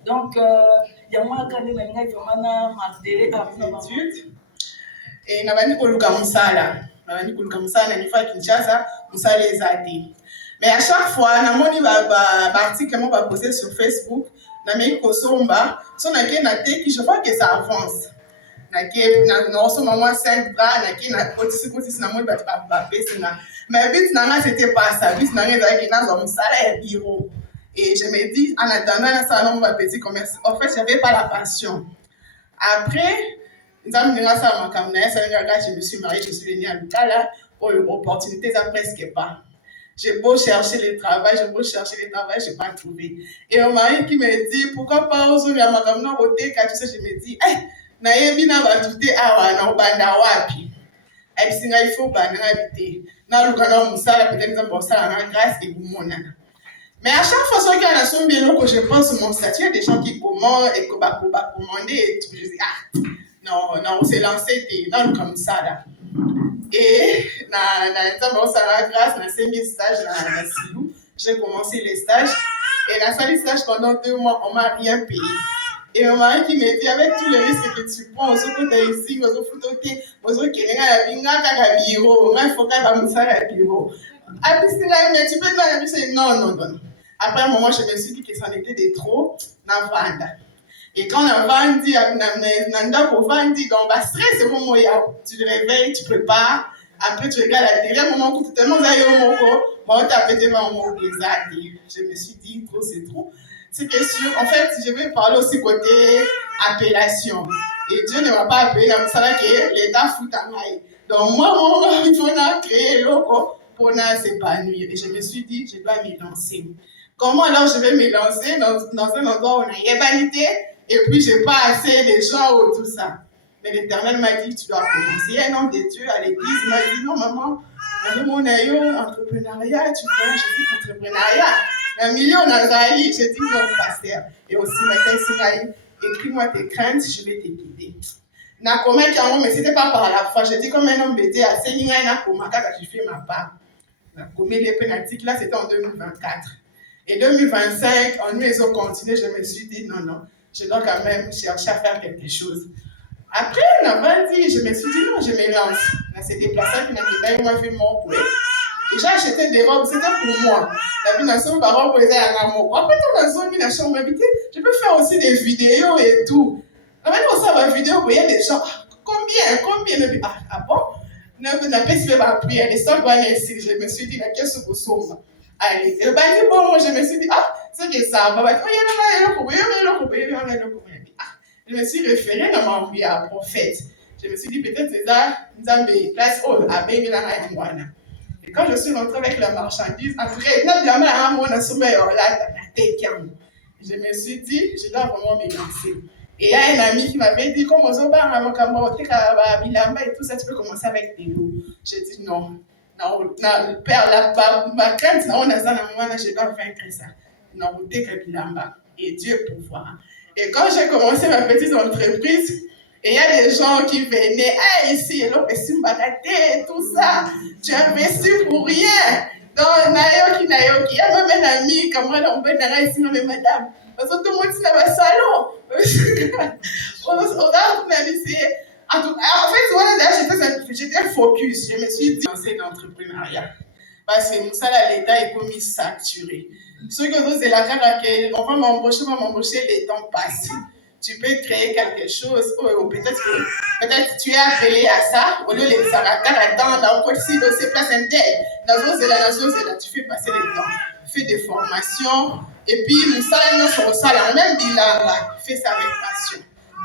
Donc, il y a moi qui ai études. Et nabandi koluka musala. Nabandi koluka musala ni fa Kinshasa, musala ezati. Mais à chaque fois, namoni ba article mo ba poster sur Facebook, na meki kosomba, so na ke na te ki je vois que ça avance. Na ke na so maman 5 bras, na ke na kotisi na moni ba pesinga. Mais vite nana c'était pas ça, vite nana ezaki na zo musala ya bureau. Et je me dis, en attendant, ça non va petit commerce. En fait, j'avais pas la passion. Après, je me suis mariée, je suis venue à Lucala pour l'opportunité, ça presque pas. J'ai beau chercher le travail, je n'ai pas trouvé. Et mon mari qui me dit, pourquoi pas aujourd'hui à ma caméra côté, quand tu sais, je me dis, nayebi na batute awa na obanda wapi. Et puis il faut bana habiter. Na lukana musala peut-être ça pour ça la grâce et vous monana. Mais à chaque fois qu'il y a un son que je pense mon statut, il y a des gens qui commandent et qui vont commander et tout. Je dis, non, on s'est lancé, non, comme ça là. Et dans la grâce, dans 5000 stages dans Silou, j'ai commencé les stages. Et dans les stages, pendant 2 mois, on ne m'a rien payé. Et mon mari qui me dit, avec tous les risques que tu prends, aux autres ici, aux autres phototés, aux autres qui sont à bureau, il faut que tu à bureau. Ah, puis mais tu peux te non. Après un moment, je me suis dit que ça en était de trop, et quand on a vendu, donc bah stress, c'est bon, tu te réveilles, tu prépares, après tu regardes la télé, un moment où tu te demandes je me suis dit, trop, c'est trop. C'est que sûr, en fait, je vais parler aussi côté appellation. Et Dieu ne m'a pas appelé dans ça que l'État fout en maille. Donc moi, il faut créer l'eau pour s'épanouir. Et je me suis dit, je dois m'y lancer. Comment alors je vais me lancer dans un endroit où on a ébalité et puis je n'ai pas assez de gens ou tout ça. Mais l'Éternel m'a dit, tu dois commencer. Un homme de Dieu à l'église m'a dit, non maman, mon entrepreneuriat, tu vois, je dis entrepreneuriat. Un million d'Azali, j'ai dit non, pasteur. Et aussi, maintenant, écris-moi tes craintes, je vais t'écouter. Mais ce n'était pas par la foi. J'ai dit comme un homme de Dieu, je fais ma part. Les pénalties, là, c'était en 2024. Et 2025, en nous, ont continué, je me suis dit, non, je dois quand même chercher à faire quelque chose. Après, on a dit, je me suis dit, non, je me lance. Là, c'était placé qui n'a pas fait mon poulet. Et j'ai acheté des robes, c'était pour moi. La bination par robe, après, on a zone, la chambre habitée, je peux faire aussi des vidéos et tout. La manière dont ça va vidéo, il y a des gens, combien, ah bon? n'a pas fait ma prière, les seuls ici, je me suis dit, la caisse pour sauver. Allez, et bon, je me suis dit, c'est que ça va, je me suis référée dans ma vie à prophète. Je me suis dit, peut-être c'est ça, nous avons des places à Bémilana. Et quand je suis rentrée avec la marchandise, après, je me suis dit, je dois vraiment me lancer. Et il y a un ami qui m'avait dit, comme on va et tout ça, tu peux commencer avec tes loups. J'ai dit non. Non, père, ma crainte, je dois vaincre ça. Non, et Dieu pourvoira. Et quand j'ai commencé ma petite entreprise, Et il y a des gens qui venaient, hey, ici, et tout ça, tu investis pour rien. Donc, Nayoki, il y a même un ami, comme moi, on peut dire ici, mais madame, parce que tout le monde est dans le salon. On a analysé. En fait, j'étais focus. Je me suis dit, c'est l'entrepreneuriat. Parce que ça, l'État est comme saturé. Ceux qui ont la carte, on va m'embaucher, les temps passent. Tu peux créer quelque chose, ou peut-être tu es appelé à ça, au lieu de s'arrêter là-dedans, encore si c'est place interne, tu fais passer le temps, fais des formations, et puis, même bilan, fais ça avec passion.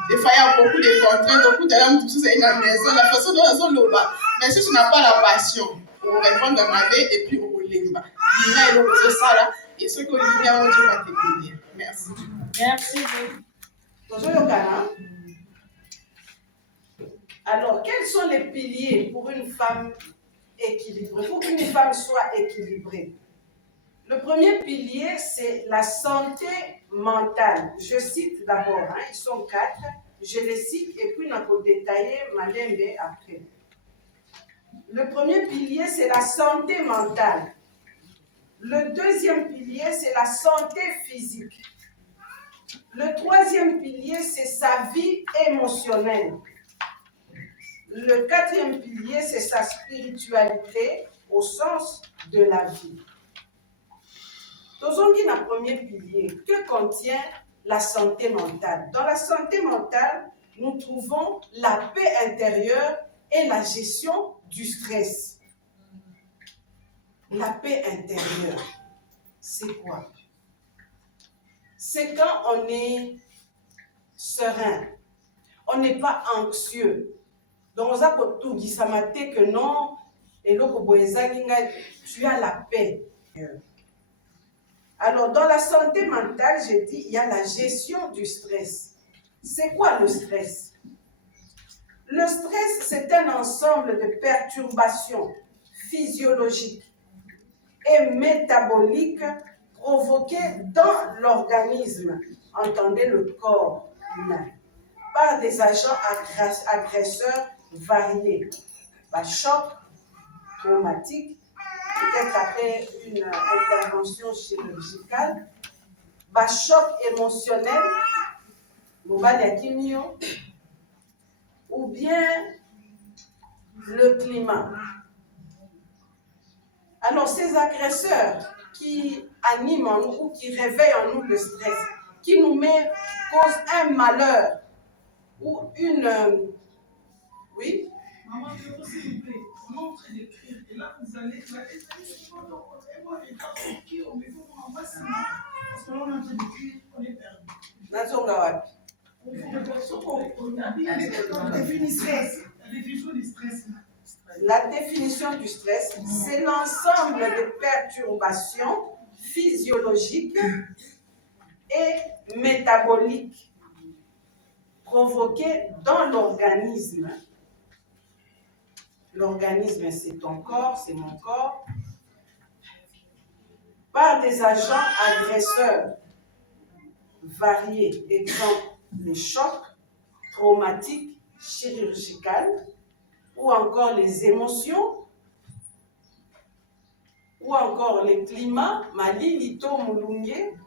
Des fois, il y a beaucoup de contraintes, beaucoup de gens qui sont dans la maison, la façon dont ils ont le bas. Mais si tu n'as pas la passion pour répondre à ma vie et puis au limba, il y a ça et ceux qui ont dit, on va te bénir. Merci. Merci. Alors, quels sont les piliers pour une femme équilibrée, pour qu'une femme soit équilibrée? Le premier pilier, c'est la santé mentale. Je cite d'abord, ils sont 4, je les cite et puis on peut détailler Malembe après. Le premier pilier, c'est la santé mentale. Le deuxième pilier, c'est la santé physique. Le troisième pilier, c'est sa vie émotionnelle. Le quatrième pilier, c'est sa spiritualité au sens de la vie. Dans un premier pilier, que contient la santé mentale? Dans la santé mentale, nous trouvons la paix intérieure et la gestion du stress. La paix intérieure, c'est quoi? C'est quand on est serein, on n'est pas anxieux. Donc, on a tout dit, ça m'a dit que non, et tu as la paix. Alors, dans la santé mentale, j'ai dit, il y a la gestion du stress. C'est quoi le stress? Le stress, c'est un ensemble de perturbations physiologiques et métaboliques provoquées dans l'organisme, entendez le corps humain, par des agents agresseurs variés. Choc traumatique, peut-être après une intervention chirurgicale, choc émotionnel, ou bien le climat. Alors, ces agresseurs qui animent en nous ou qui réveillent en nous le stress, qui nous causent un malheur ou une... Oui? Maman, s'il vous plaît, on est en train d'écrire. Et là, vous allez parce que là, on est en train d'écrire, on est perdu. La définition du stress, c'est l'ensemble de perturbations physiologiques et métaboliques provoquées dans l'organisme. L'organisme, c'est ton corps, c'est mon corps, par des agents agresseurs variés, exemple les chocs traumatiques chirurgicales, ou encore les émotions, ou encore les climats, Mali, Lito, Moulungue.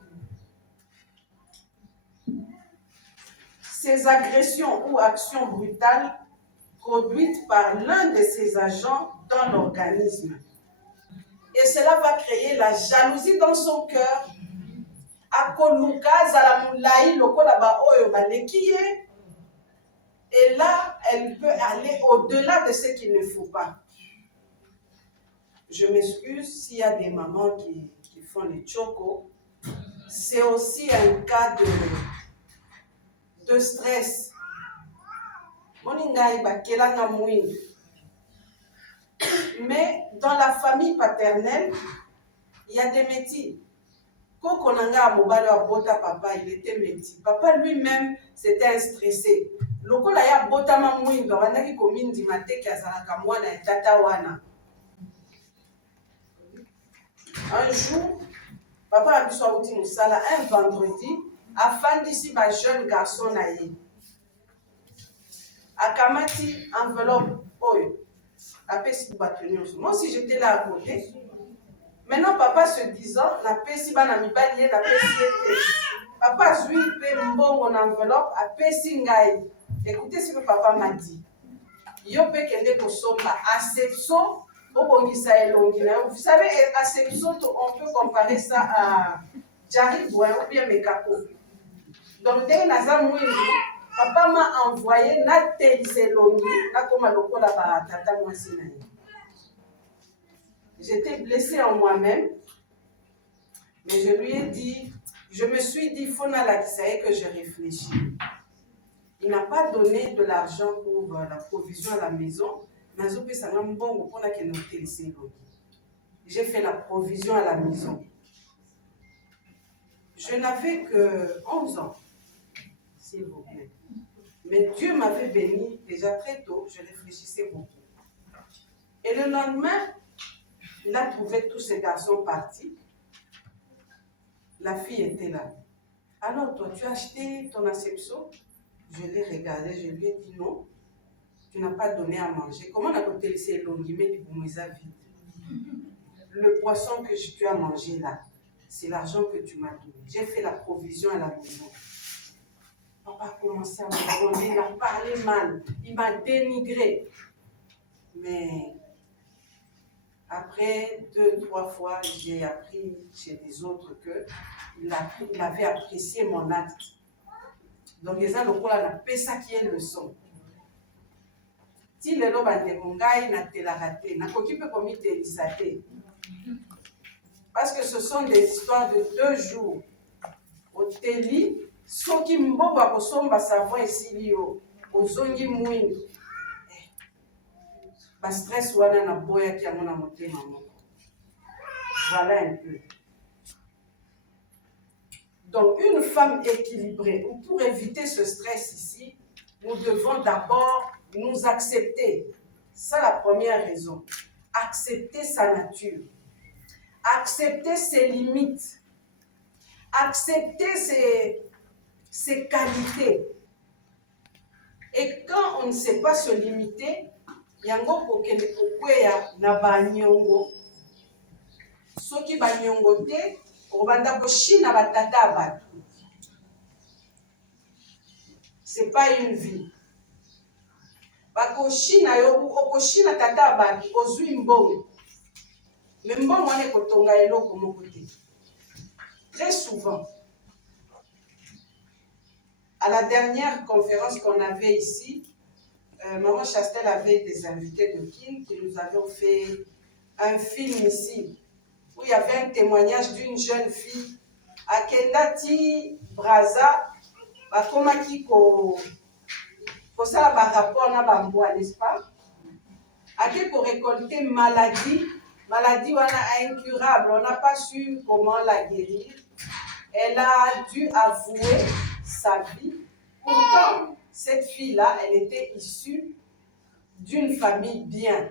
Ces agressions ou actions brutales produites par l'un de ces agents dans l'organisme. Et cela va créer la jalousie dans son cœur. Et là, elle peut aller au-delà de ce qu'il ne faut pas. Je m'excuse s'il y a des mamans qui font les chocos. C'est aussi un cas de stress. Mais dans la famille paternelle, il y a des métiers. Quand on a papa, il était métier. Papa lui-même, c'était un stressé. Lokola ya botama mwindo, wanaki komindi mateke azalaka mwana et tata wana. Un jour, papa a besoin outi musala un vendredi, afin d'ici ma jeune garçon naïe. akamati enveloppe oyo apesi bato nyonso. Moi aussi j'étais là à côté. Maintenant papa se disant napesi bana mibali ye napesi ye te. Papa azwi mpe mbongo na enveloppe apesi ngai. Écoutez ce que papa m'a dit. Yo pe kende kosomba Asepso obongisa elongi na yo. Vous savez Asepso on peut comparer ça à Jarry Boy ou bien Mekako. Donc dès naza mwindu papa m'a envoyé na telise elongi na koma lokola ba tata mwasi na ye. J'étais blessée en moi-même, mais je lui ai dit, je me suis dit, Fona Lakisaye, que j'ai réfléchi. Il n'a pas donné de l'argent pour la provision à la maison, mais j'ai fait la provision à la maison. Je n'avais que 11 ans, s'il vous plaît. Mais Dieu m'avait béni déjà très tôt, je réfléchissais beaucoup. Et le lendemain, il a trouvé tous ces garçons partis. La fille était là. Alors, toi, tu as acheté ton Asepso? Je l'ai regardé, je lui ai dit non. Tu n'as pas donné à manger. Comment on a côté laissé l'ongimé du boumouza vide? Le poisson que tu as mangé là, c'est l'argent que tu m'as donné. J'ai fait la provision à la maison. Papa a commencé à me demander, il a parlé mal, il m'a dénigré. Mais après 2-3 fois, j'ai appris chez les autres qu'il avait apprécié mon acte. Donc, les gens ont fait ça qui est leçon. Si les gens ont raté, parce que ce sont des histoires de 2 jours. Au télé, ceux qui m'ont fait savoir ici, aux zongi mouines. Le stress wana na boya qui a mon amoté maman. Voilà un peu. Donc une femme équilibrée, pour éviter ce stress ici, nous devons d'abord nous accepter. C'est la première raison. Accepter sa nature. Accepter ses limites. Accepter ses qualités. Et quand on ne sait pas se limiter, yango kokende kokweya na banyongo soki banyongo te obanda koshina batata bato. C'est pas une vie. Bakoshina yo okoshina tata bato ozwi mbongo. Mais mbongo ane kotonga eloko moko te. Très souvent, à la dernière conférence qu'on avait ici, Maman Chastel avait des invités de Kin qui nous avaient fait un film ici où il y avait un témoignage d'une jeune fille à Kendati Braza, bakomaki ko sala ba rapport na bamboa, n'est-ce pas? Ake ko récolter maladie wana incurable, on n'a pas su comment la guérir. Elle a dû avouer sa vie. Pourtant, cette fille-là, elle était issue d'une famille bien,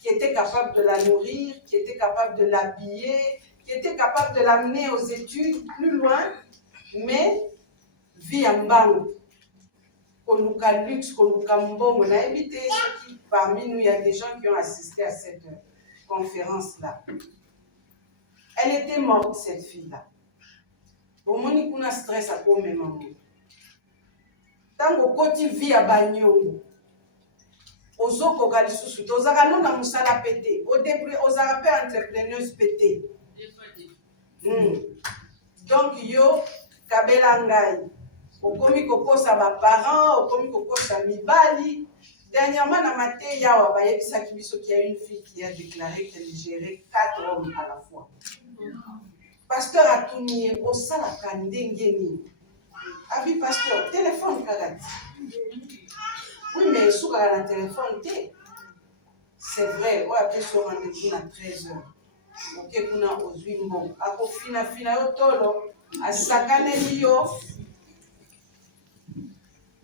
qui était capable de la nourrir, qui était capable de l'habiller, qui était capable de l'amener aux études plus loin, mais vie en banque. Konuka luxe, konuka mbongo, on a évité ce qui, parmi nous, il y a des gens qui ont assisté à cette conférence-là. Elle était morte, cette fille-là. Pour moi, il y a un stress à quoi même. Tango koti via banyongo ozoko kalisusu tozaka nona musala pété au début ozaka pe entrepreneuse pété. Donc yo kabela ngai okomi kokosa ba parents okomi kokosa mibali. Dernièrement na maté yawa ba yebisaki biso qu'il y a une fille qui a déclaré qu'elle gérait 4 hommes à la fois. Pasteur atuni osala kandengeni. Avis pasteur, téléphone kagati. Oui, mais sous la téléphone, c'est vrai, on a fait ce rendez-vous à 13h. Ok, on a aux 8 mots. Ako fina yo tolo, a sakane yo.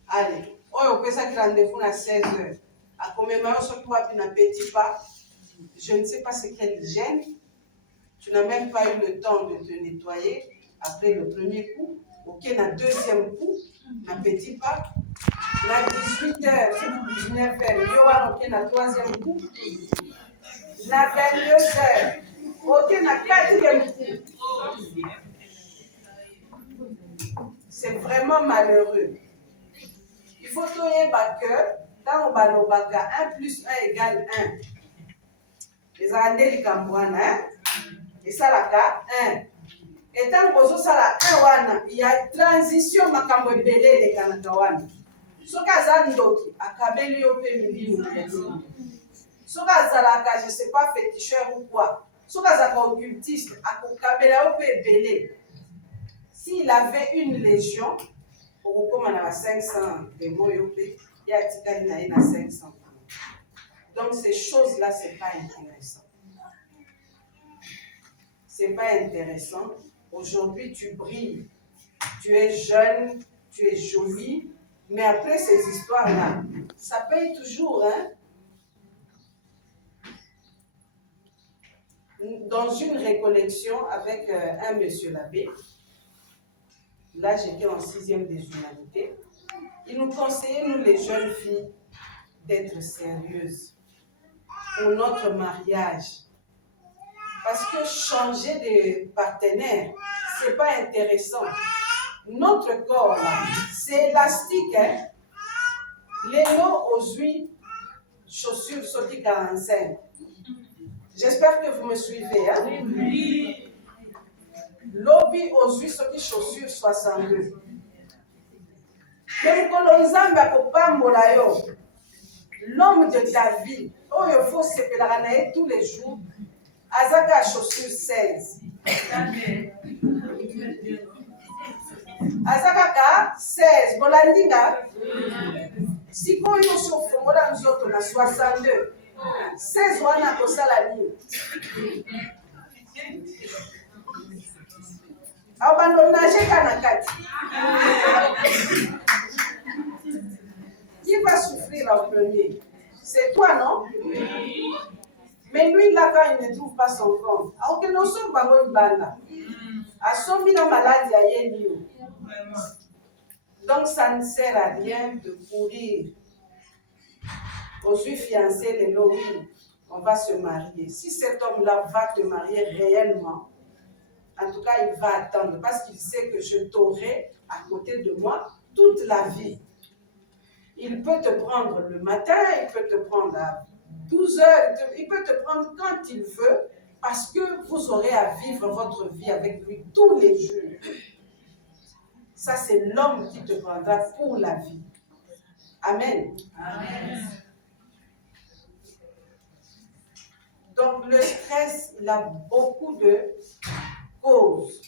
Allez, on a fait rendez-vous à 16h. A combien de temps tu as un petit pas? Je ne sais pas ce qu'elle gêne. Tu n'as même pas eu le temps de te nettoyer après le premier coup. Ok, na deuxième coup, na petit pas. Na 18h, 19h, yo wana ok na troisième coup. Na 22h, ok na quatrième coup. C'est vraiment malheureux. Il faut toyeba que tant balobaka 1 plus 1 égale 1. Les arandeli kambwana, et ça la ka 1. Et tant que ça la 1 wana, il y a transition makambo ebele le kanaka wana. Soki aza ndoki akabeli yo pe milimo ya ndoki. Soki azalaka je sais pas féticheur ou quoi. Soki azalaka occultiste akokabela yo pe ebele. S'il avait une légion, okokoma na 500 démons yo pe ya tikali na ye na 500. Donc ces choses-là c'est pas intéressant. C'est pas intéressant. Aujourd'hui tu brilles, tu es jeune, tu es jolie. Mais après ces histoires-là, ça paye toujours, hein? Dans une récollection avec un monsieur l'abbé, là j'étais en 6e des humanités, il nous conseillait, nous les jeunes filles, d'être sérieuses pour notre mariage. Parce que changer de partenaire, c'est pas intéressant. Notre corps, c'est élastique. Hein? Les lots aux huiles, chaussures sorties 45. J'espère que vous me suivez. Hein? Oui. Lobby aux huiles sorties chaussures 62. Mais l'homme de ta vie, oh, il faut se pédanailler tous les jours. Azaka chaussure 16. Azaka 16. Bolandinga. Si vous avez un 62, 16 wana kosala nini? Abandonnage kanakati. Qui va souffrir en premier? C'est toi, non? Mais lui, là, quand il ne trouve pas son compte, alors que nous sommes pas bonnes bandes. À son milieu malade, il y a donc, ça ne sert à rien de courir. On suis fiancé, les lois, on va se marier. Si cet homme-là va te marier réellement, en tout cas, il va attendre parce qu'il sait que je t'aurai à côté de moi toute la vie. Il peut te prendre le matin, il peut te prendre à 12 heures, il peut te prendre quand il veut parce que vous aurez à vivre votre vie avec lui tous les jours. Ça, c'est l'homme qui te prendra pour la vie. Amen. Amen. Donc, le stress, il a beaucoup de causes.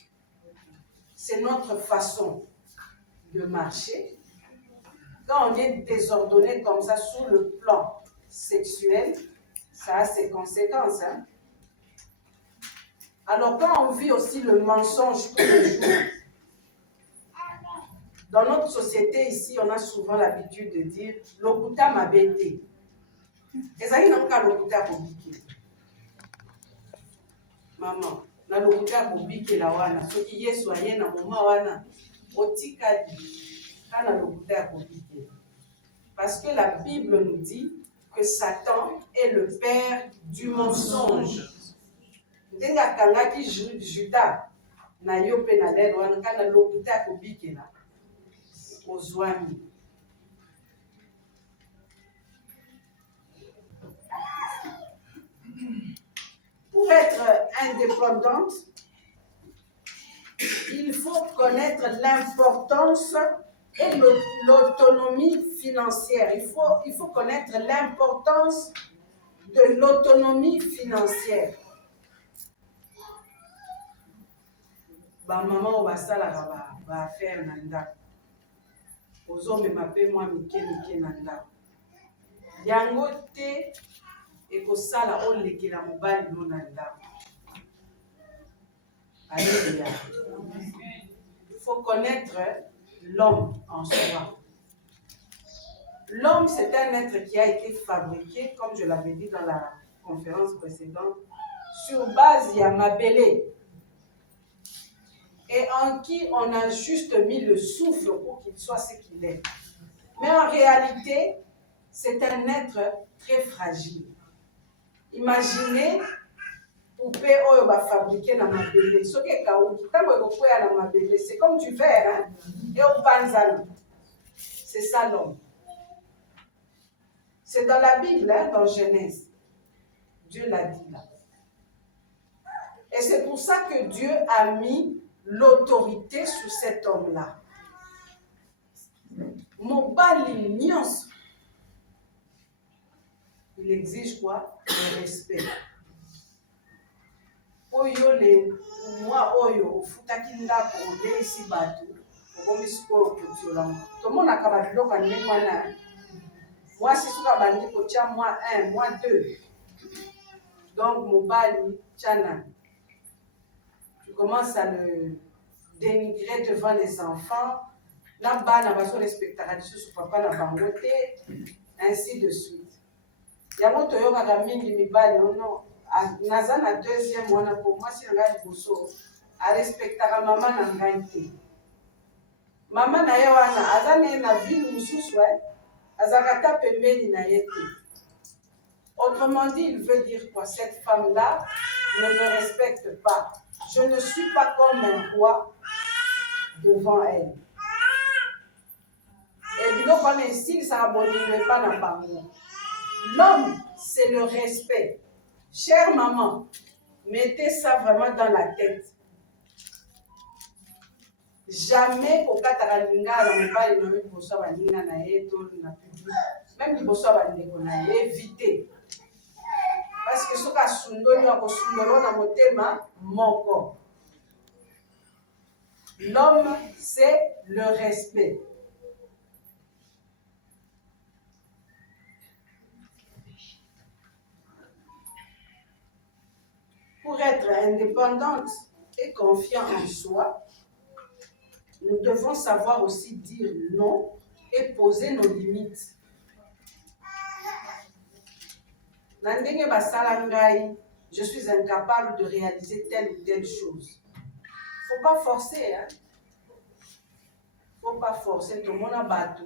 C'est notre façon de marcher. Quand on est désordonné comme ça sur le plan sexuel, ça a ses conséquences. Hein? Alors, quand on vit aussi le mensonge tous les jours, dans notre société ici, on a souvent l'habitude de dire « Lokuta m'a bêté ». Et ça y est, on a lokuta kobiki. Maman, na lokuta kobiki la wana. Ce qui est soigné na moma wana, otikadi, kana lokuta kobiki. Parce que la Bible nous dit que Satan est le père du mensonge. Ndenga kangaki Judas na yope na lelo wana kana lokuta kobiki la. Ozwami. Pour être indépendante, il faut connaître l'importance et l'autonomie financière. Il faut connaître l'importance de l'autonomie financière. Ba maman va sala va faire nanda. Ozome mape moi mike nanda. Yango te ekosala olekela mobali no nanda. Alléluia. Il faut connaître l'homme en soi. L'homme, c'est un être qui a été fabriqué, comme je l'avais dit dans la conférence précédente, sur base de Mabélé. Et en qui on a juste mis le souffle pour qu'il soit ce qu'il est. Mais en réalité, c'est un être très fragile. Imaginez poupée oyo va fabriquer dans ma bébé. Ce qui est kaouki, dans ma bébé, c'est comme du verre, hein? Et au panzano. C'est ça l'homme. C'est dans la Bible, hein, dans Genèse. Dieu l'a dit là. Et c'est pour ça que Dieu a mis l'autorité sur cet homme-là. Mobali nyonso. Il exige quoi? Le respect. Oyo le moi oyo futaki ndako olesi bato okomi sikoyo kotiola tomonaka babiloko ya ndenge wana mwasi soki abandi kotia mwa 1 mwa 2 donc mobali tchana tu commences à le dénigrer devant les enfants na bana bazorespectaka lisusu papa na bango te ainsi de suite yango toyokaka mingi mibali ono naza na deuxième wana po mwasi na ngai liboso arespectaka mama na ngai te mama na ye wana aza naye na ville mosusu azalaka ta pembeni na ye te. Autrement dit, il veut dire quoi? Cette femme-là ne me respecte pas. Je ne suis pas comme un roi devant elle. Et donc on estime ça ne pas dans bango. L'homme, c'est le respect. Chère maman, mettez ça vraiment dans la tête. Jamais au Kataralinga, on ne va pas nommer pour ça, même pour ça, on a évité. Parce que ce cas sundolo a sundolo na motema moko. L'homme, c'est le respect. Pour être indépendante et confiant en soi, nous devons savoir aussi dire non et poser nos limites. Nandenge basala ngai, je suis incapable de réaliser telle ou telle chose. Faut pas forcer, hein. Faut pas forcer. Tout le monde a battu,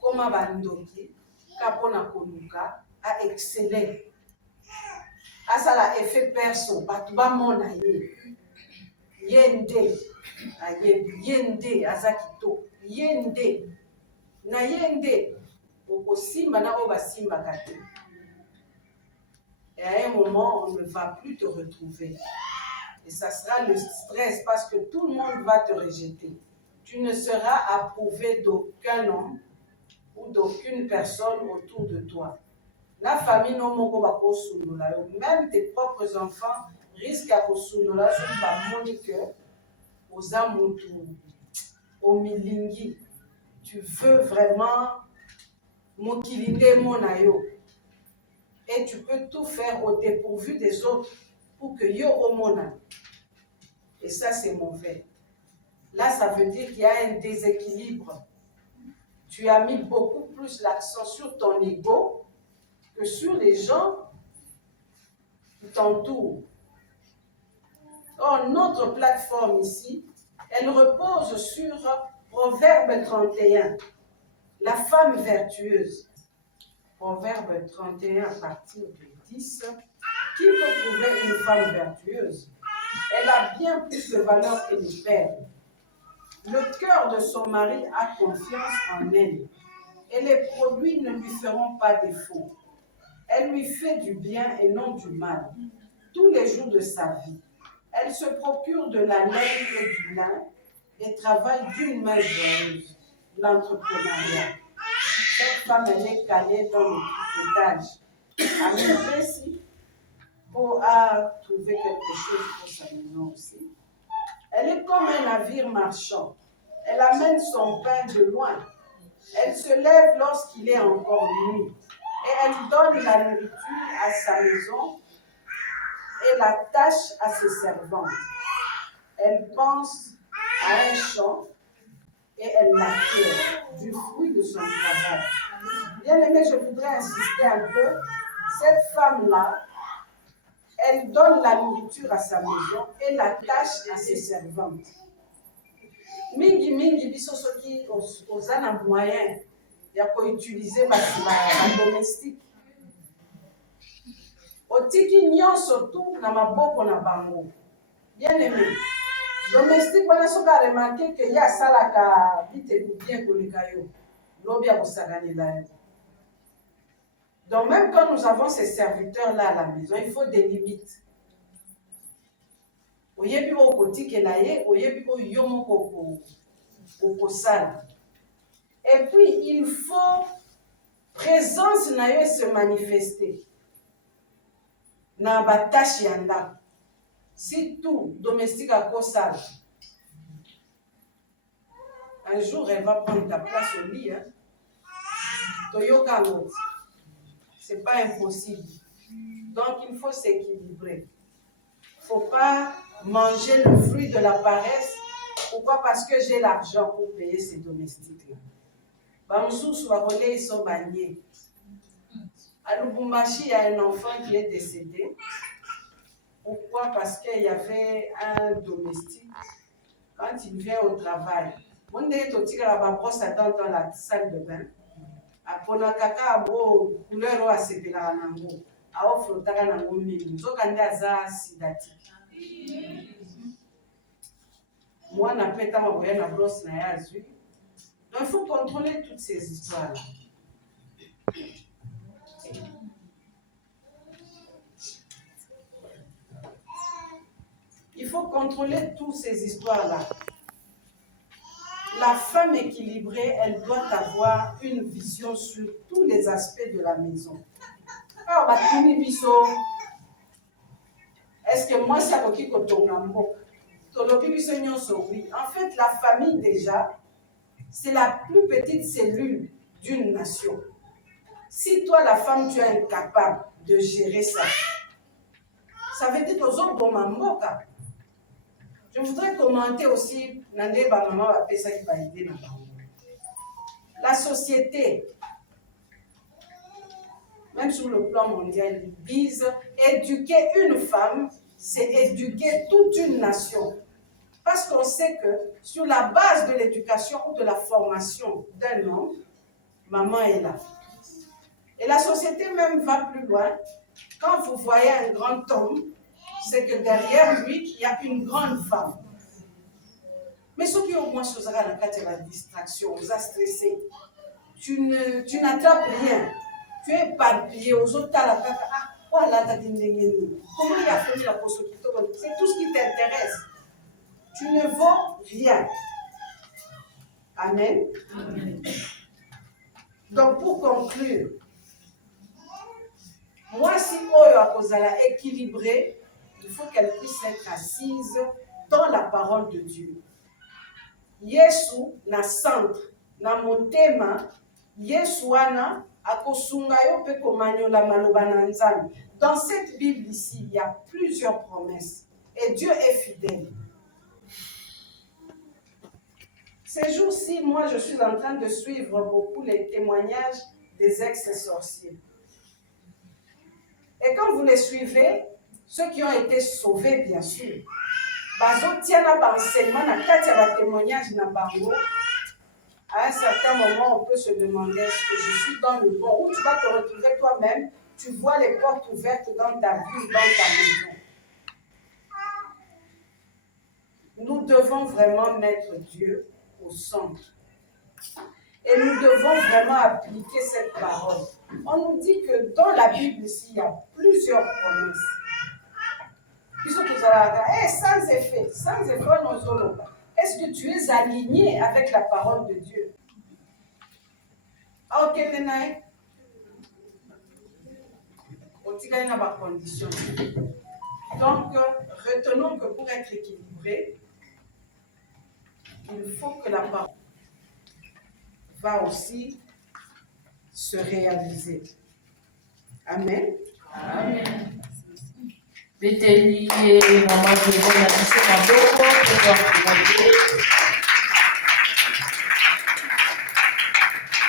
comme a bandoki, kapona konuka, a exceller. A ça la effet perso, batu ba mona ye. Yende, a yende, azakito, yende. Na yende, oko simba na oba simba kate. Et à un moment, on ne va plus te retrouver. Et ça sera le stress parce que tout le monde va te rejeter. Tu ne seras approuvé d'aucun homme ou d'aucune personne autour de toi. La famille no moko ba ko sunula, même tes propres enfants risquent à ko sunula sur ba monique aux amutu, au milingi. Tu veux vraiment mokilinde monayo. Et tu peux tout faire au dépourvu des autres pour que yo au mona. Et ça, c'est mauvais. Là, ça veut dire qu'il y a un déséquilibre. Tu as mis beaucoup plus l'accent sur ton ego que sur les gens qui t'entourent. Or, notre plateforme ici, elle repose sur Proverbe 31, la femme vertueuse. Proverbe 31 à partir de 10. Qui peut trouver une femme vertueuse? Elle a bien plus de valeur que les perles. Le cœur de son mari a confiance en elle, et les produits ne lui feront pas défaut. Elle lui fait du bien et non du mal, tous les jours de sa vie. Elle se procure de la laine et du lin, et travaille d'une main joyeuse. L'entrepreneuriat. Cette femme, elle est calée dans le tricotage. À ici, pour trouver quelque chose pour sa maison aussi. Elle est comme un navire marchand. Elle amène son pain de loin. Elle se lève lorsqu'il est encore nuit. Et elle donne la nourriture à sa maison et la tâche à ses servantes. Elle pense à un champ et elle l'acquiert du fruit de son travail. Bien aimé, je voudrais insister un peu. Cette femme-là, elle donne la nourriture à sa maison et la tâche à ses servantes. mingi biso soki oza na moyen ya koutilize ba domestique otiki nyonso tu na maboko na bango. Bien aimé, domestique wana soki aremarke ke ye asalaka bite bien koleka yo lobi akosakanela yo. Donc même quand nous avons ces serviteurs là à la maison, il faut des limites. Oyebi okotikela ye, oyebi yo moko okosala. Et puis il faut présence na yo se manifester na batashi ya ndako. Si tout domestique akosala, un jour elle va prendre ta place au lit, hein. Toyoka ngo. C'est pas impossible. Donc il faut s'équilibrer. Il ne faut pas manger le fruit de la paresse. Pourquoi? Parce que j'ai l'argent pour payer ces domestiques-là. Bamsous Warolé, ils sont bagnés. À Lubumbashi, il y a un enfant qui est décédé. Pourquoi? Parce qu'il y avait un domestique. Quand il vient au travail, on est au tigre à la brosse à dents dans la salle de bain. Apona kaka abo couleur wa sepela nango a offre taka nango mimi nzoka ndi aza sidati moi na peta maboya na brosse na yazui. Donc il faut contrôler toutes ces histoires là. Il faut contrôler toutes ces histoires là. La femme équilibrée, elle doit avoir une vision sur tous les aspects de la maison. Alors, est-ce que moi, c'est à qui que ton amour? Oui. En fait, la famille, déjà, c'est la plus petite cellule d'une nation. Si toi, la femme, tu es incapable de gérer ça, ça veut dire que aux autres, bon, maman, je voudrais commenter aussi la société, même sur le plan mondial, vise éduquer une femme, c'est éduquer toute une nation. Parce qu'on sait que sur la base de l'éducation ou de la formation d'un homme, maman est là. Et la société même va plus loin. Quand vous voyez un grand homme, c'est que derrière lui, il y a une grande femme. Mais ce qui est au moins chose à la distraction, vous a stressé. Tu n'attrapes rien. Tu es éparpillé aux autres. Comment il a fait la poste? C'est tout ce qui t'intéresse. Tu ne vaux rien. Amen. Amen. Donc pour conclure, moi si Oyo Akozala équilibrée, il faut qu'elle puisse être assise dans la parole de Dieu. Yesu na centre, na motema, Yesu wana akosunga yo pe komanyola maloba na nzambe. Dans cette Bible ici, il y a plusieurs promesses et Dieu est fidèle. Ces jours-ci, moi, je suis en train de suivre beaucoup les témoignages des ex-sorciers. Et quand vous les suivez, ceux qui ont été sauvés, bien sûr, à un certain moment, on peut se demander est-ce que je suis dans le bon, ou tu vas te retrouver toi-même, tu vois les portes ouvertes dans ta vie, dans ta maison. Nous devons vraiment mettre Dieu au centre. Et nous devons vraiment appliquer cette parole. On nous dit que dans la Bible ici, il y a plusieurs promesses. Sans effet, est-ce que tu es aligné avec la parole de Dieu? Donc, retenons que pour être équilibré, il faut que la parole va aussi se réaliser. Amen. Amen. Beteli et maman Véro na biso maboko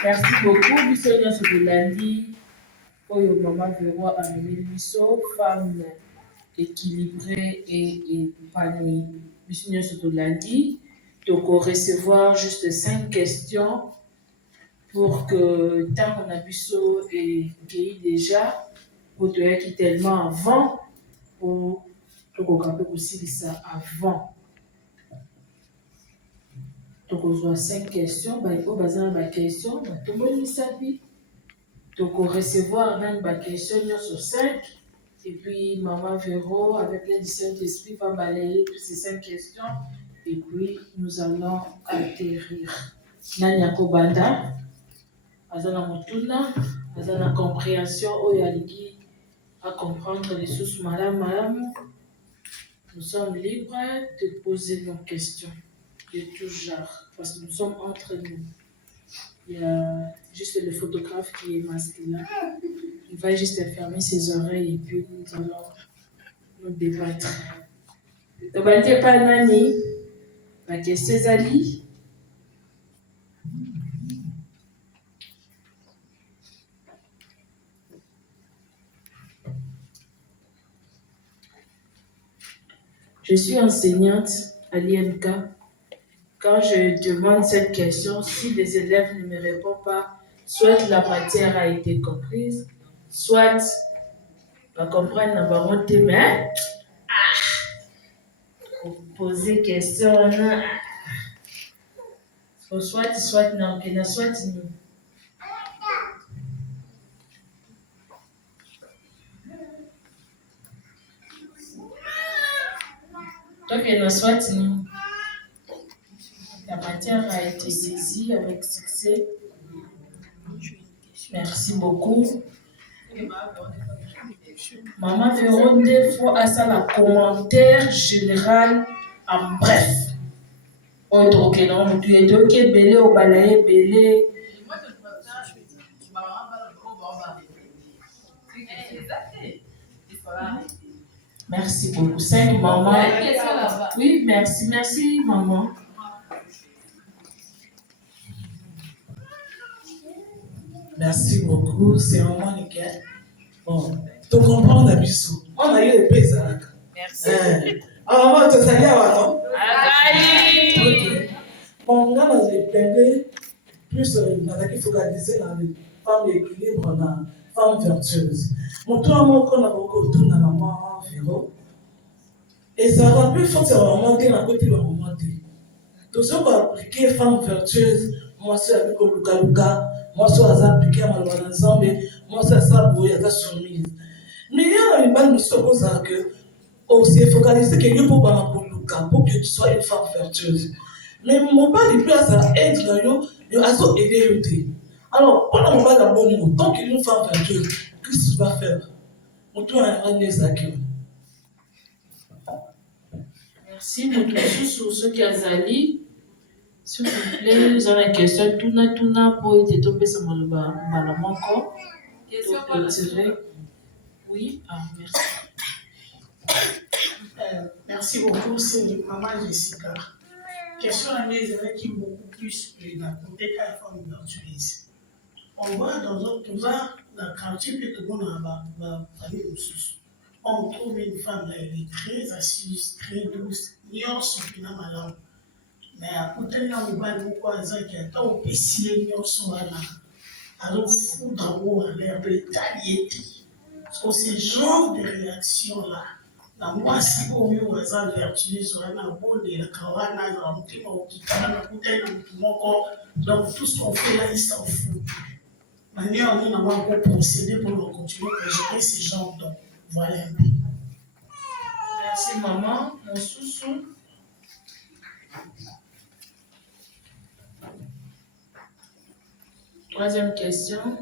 merci beaucoup biso nyonso tolandi oyo maman Véro amemeli biso femme équilibrée et épanouie biso nyonso tolandi Donc, on recevoir juste 5 questions pour que tant qu'on a vu ça et qu'il déjà, pour te être tellement avant, pour que aussi ça avant. Donc, on a 5 questions, il faut baser ma question, tout le monde s'habille. Donc, on recevoir une question sur 5. Et puis, Maman Véro, avec l'aide du Saint-Esprit, va balayer toutes ces 5 questions. Et puis, nous allons atterrir. Nanya Kobanda, Azana Mutuna, Azana compréhension, Oyaligi, à comprendre les sources madame. Nous sommes libres de poser nos questions de tout genre, parce que nous sommes entre nous. Il y a juste le photographe qui est masculin. Il va juste fermer ses oreilles et puis nous allons nous débattre. Donc, on pas Nani, la question Zali. Je suis enseignante à l'IMK. Quand je demande cette question, si les élèves ne me répondent pas, soit la matière a été comprise, soit va comprendre la volonté, mais poser question, soit non, soit non. Donc, il y en a soit non. La matière a été saisie avec succès. Merci beaucoup. Maman Véro, des fois, à ça, le commentaire général en bref. On est ok, non? Tu es ok, belé, au balaye, belé. Merci beaucoup. 5 maman. Oui, merci, maman. Merci beaucoup, c'est vraiment nickel. Bon, tu comprends d'habitude. On a eu les pays à la carte. Merci. Alors, maman, tu as sali à Wano? Ok. Bon, là, on a parlé plus, on a focalisé dans les femmes d'équilibre, dans les femmes vertueuses. Mon tour, moi, qu'on a beaucoup de dans la maman Véro. Et ça va plus forcément remonter dans le côté de remonter. Tout ce qu'on a appliqué, femmes vertueuses, moi, c'est avec le Luka. Moi, je suis appliqué à mon ensemble, moi, c'est ça, vous êtes soumise. Mais il y a une bonne mission pour ça que, on s'est focalisé que nous pour que tu sois une femme vertueuse. Mais mon père, il peut à ça aide, il a ça aider l'autre. Alors, pendant mon père, il a bon mot, tant qu'il est une femme vertueuse, qu'est-ce que tu vas faire? On doit aller ça. Merci, nous tous ceux qui ont zali. S'il vous plaît, nous avons une question. Tuna, pour être tombé sur mon balamanko. Question pour retirer. Oui, merci. Merci beaucoup, c'est maman Jessica. Question à mes élèves qui beaucoup plus dans le contexte à la femme vertueuse. On voit dans le quartier que tout le monde va parler de sous. On trouve une femme, elle est très assise, très douce, il y a son final malin. Mais à côté de on va nous voir qui a tant de pessimés, il y a son malin. Alors, fou d'abord, elle est un peu taillée. So, ce genre de réaction-là, na mwasi oyo aza vertueuse wana abondela kawana na motema okitana na kutai na motu moko, donc tout ce qu'on fait là il s'en fout. Manière on a encore procéder pour continuer à gérer ces genres, donc voilà un peu. Merci maman, mon sous-sous. Troisième question.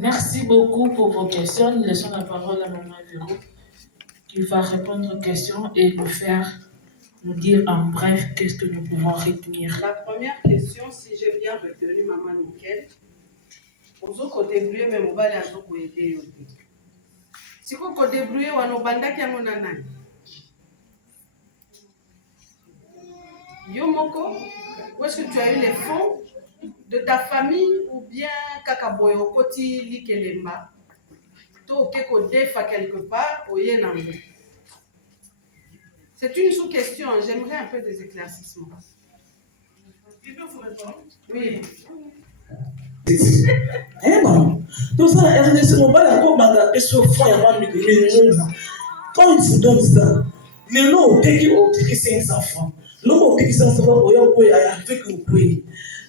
Merci beaucoup pour vos questions. Nous laissons la parole à Maman Véro qui va répondre aux questions et nous dire en bref qu'est-ce que nous pouvons retenir. La première question, si j'ai bien retenu Maman Nickel, aux autres débrouiller, mais on va aller à vous aider. Si vous vous débrouillez, on va aller à mon anan. Yomoko, où est-ce que tu as eu les fonds de ta famille ou bien Kakaboyo Koti Likelemba? To Keko Defa quelque part, au Yenambo. C'est une sous-question, j'aimerais un peu des éclaircissements. Je peux vous répondre? Oui. Eh non. Donc ça, RDC Mobile, comme on a sur fond, il y a minimum. Quand il vous donne ça, le lot au pays qui 500 francs. L'eau au pays 500 francs, il y a un truc que vous pouvez.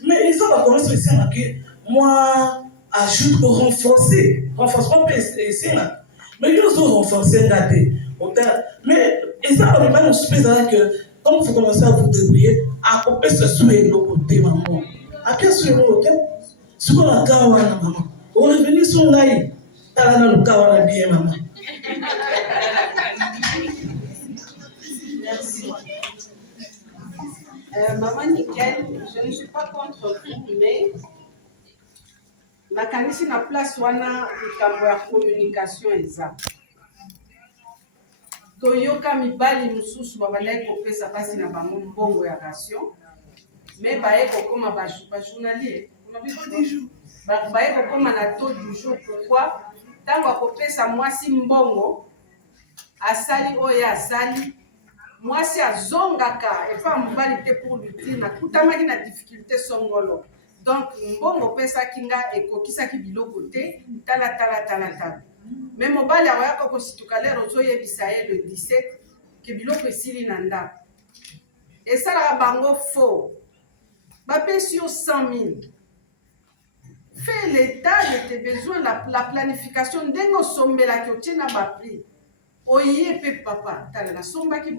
Mais ils ont commencé à dire que moi, ajoute pour renforcer. Renforcement, c'est là. Mais ils ont renforcé la dé. Mais ils ont vraiment une surprise que, comme vous commencez à vous débrouiller, à couper ce souhait de côté, maman. À quel souhait de côté? Ce qu'on a kawana, maman. On est venu sur l'aïe. T'as le kawana bien, maman. Merci. Maman Nickel, je ne suis pas contre vous, mais nakanisi na place wana likambo ya communication eza. Toyoka mibali mususu babandaki kopesa pasi na bango mbongo ya ration, mais baye kokoma bajournalier. Baye kokoma na taux du jour. Pourquoi? Ntango akopesa mwasi mbongo, asali oyo asali, mwasi azongaka efa mobali te pour lutter na kutamaki na difficulté songolo. Donc mbongo pesaki nga ekokisaki biloko te, tala. Mais mobali akoyaka kosituka lero ozoyebisa ye le 17 ke biloko esili na ndako. Esalaka bango faux. Bapesi yo 100 000. Fais l'état de tes besoins, la planification, ndenge osombelaki otie na bapri. Oye pe papa, tala nasombaki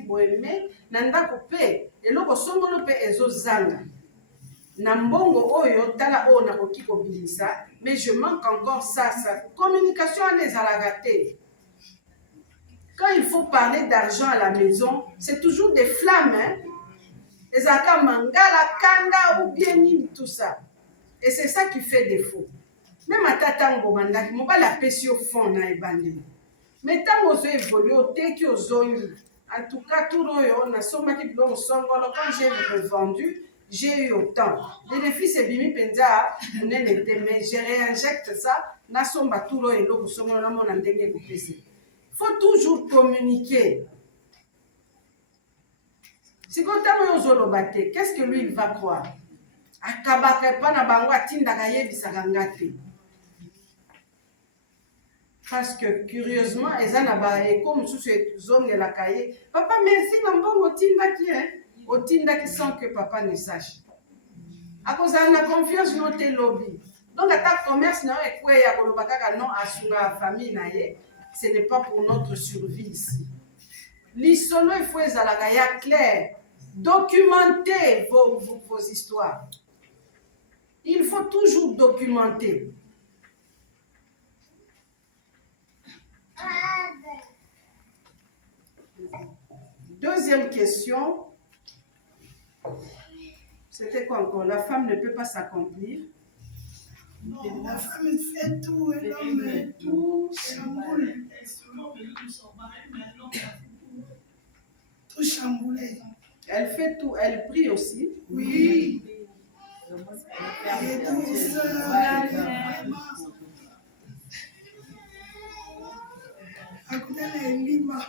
boye, mais na ndako pe eloko songolo pe ezozanga. Na mbongo oyo tala o nakoki kobilisa, mais je manque encore ça. Communication en ezalaka te. Quand il faut parler d'argent à la maison, c'est toujours des flammes, hein. Ezalaka mangala, kanda ou bien nini, tout ça. Et c'est ça qui fait défaut. Même à tatango mandaki, mobali apesi au fond na ebandeli. Mais tant que vous évoluez, en tout cas, tout le monde, quand j'ai revendu, j'ai eu autant. Bénéfice et bimi penza, mais je réinjecte ça, na somba tout le monde. Il faut toujours communiquer. Si vous avez qu'est-ce que lui il va croire? Akabaka pa na bango atindaka yebisaka ngate. Parce que curieusement, comme sous cette zone de la cahier, papa merci d'embon au tindaki sans que papa ne sache. À cause de la confiance dans tes lobbies. Donc à ta commerce non et quoi ya kolobaka non asunga famille naie, ce n'est pas pour notre survie ici. L'isolo il faut ezalaka clair, documenter vos histoires. Il faut toujours documenter. Deuxième question, c'était quoi encore? La femme ne peut pas s'accomplir. Non, la femme fait tout et l'homme tout chamboulé. Tout chamboulé. Elle fait tout, elle prie aussi. Oui. Et tout ça, vraiment. À côté de Lima.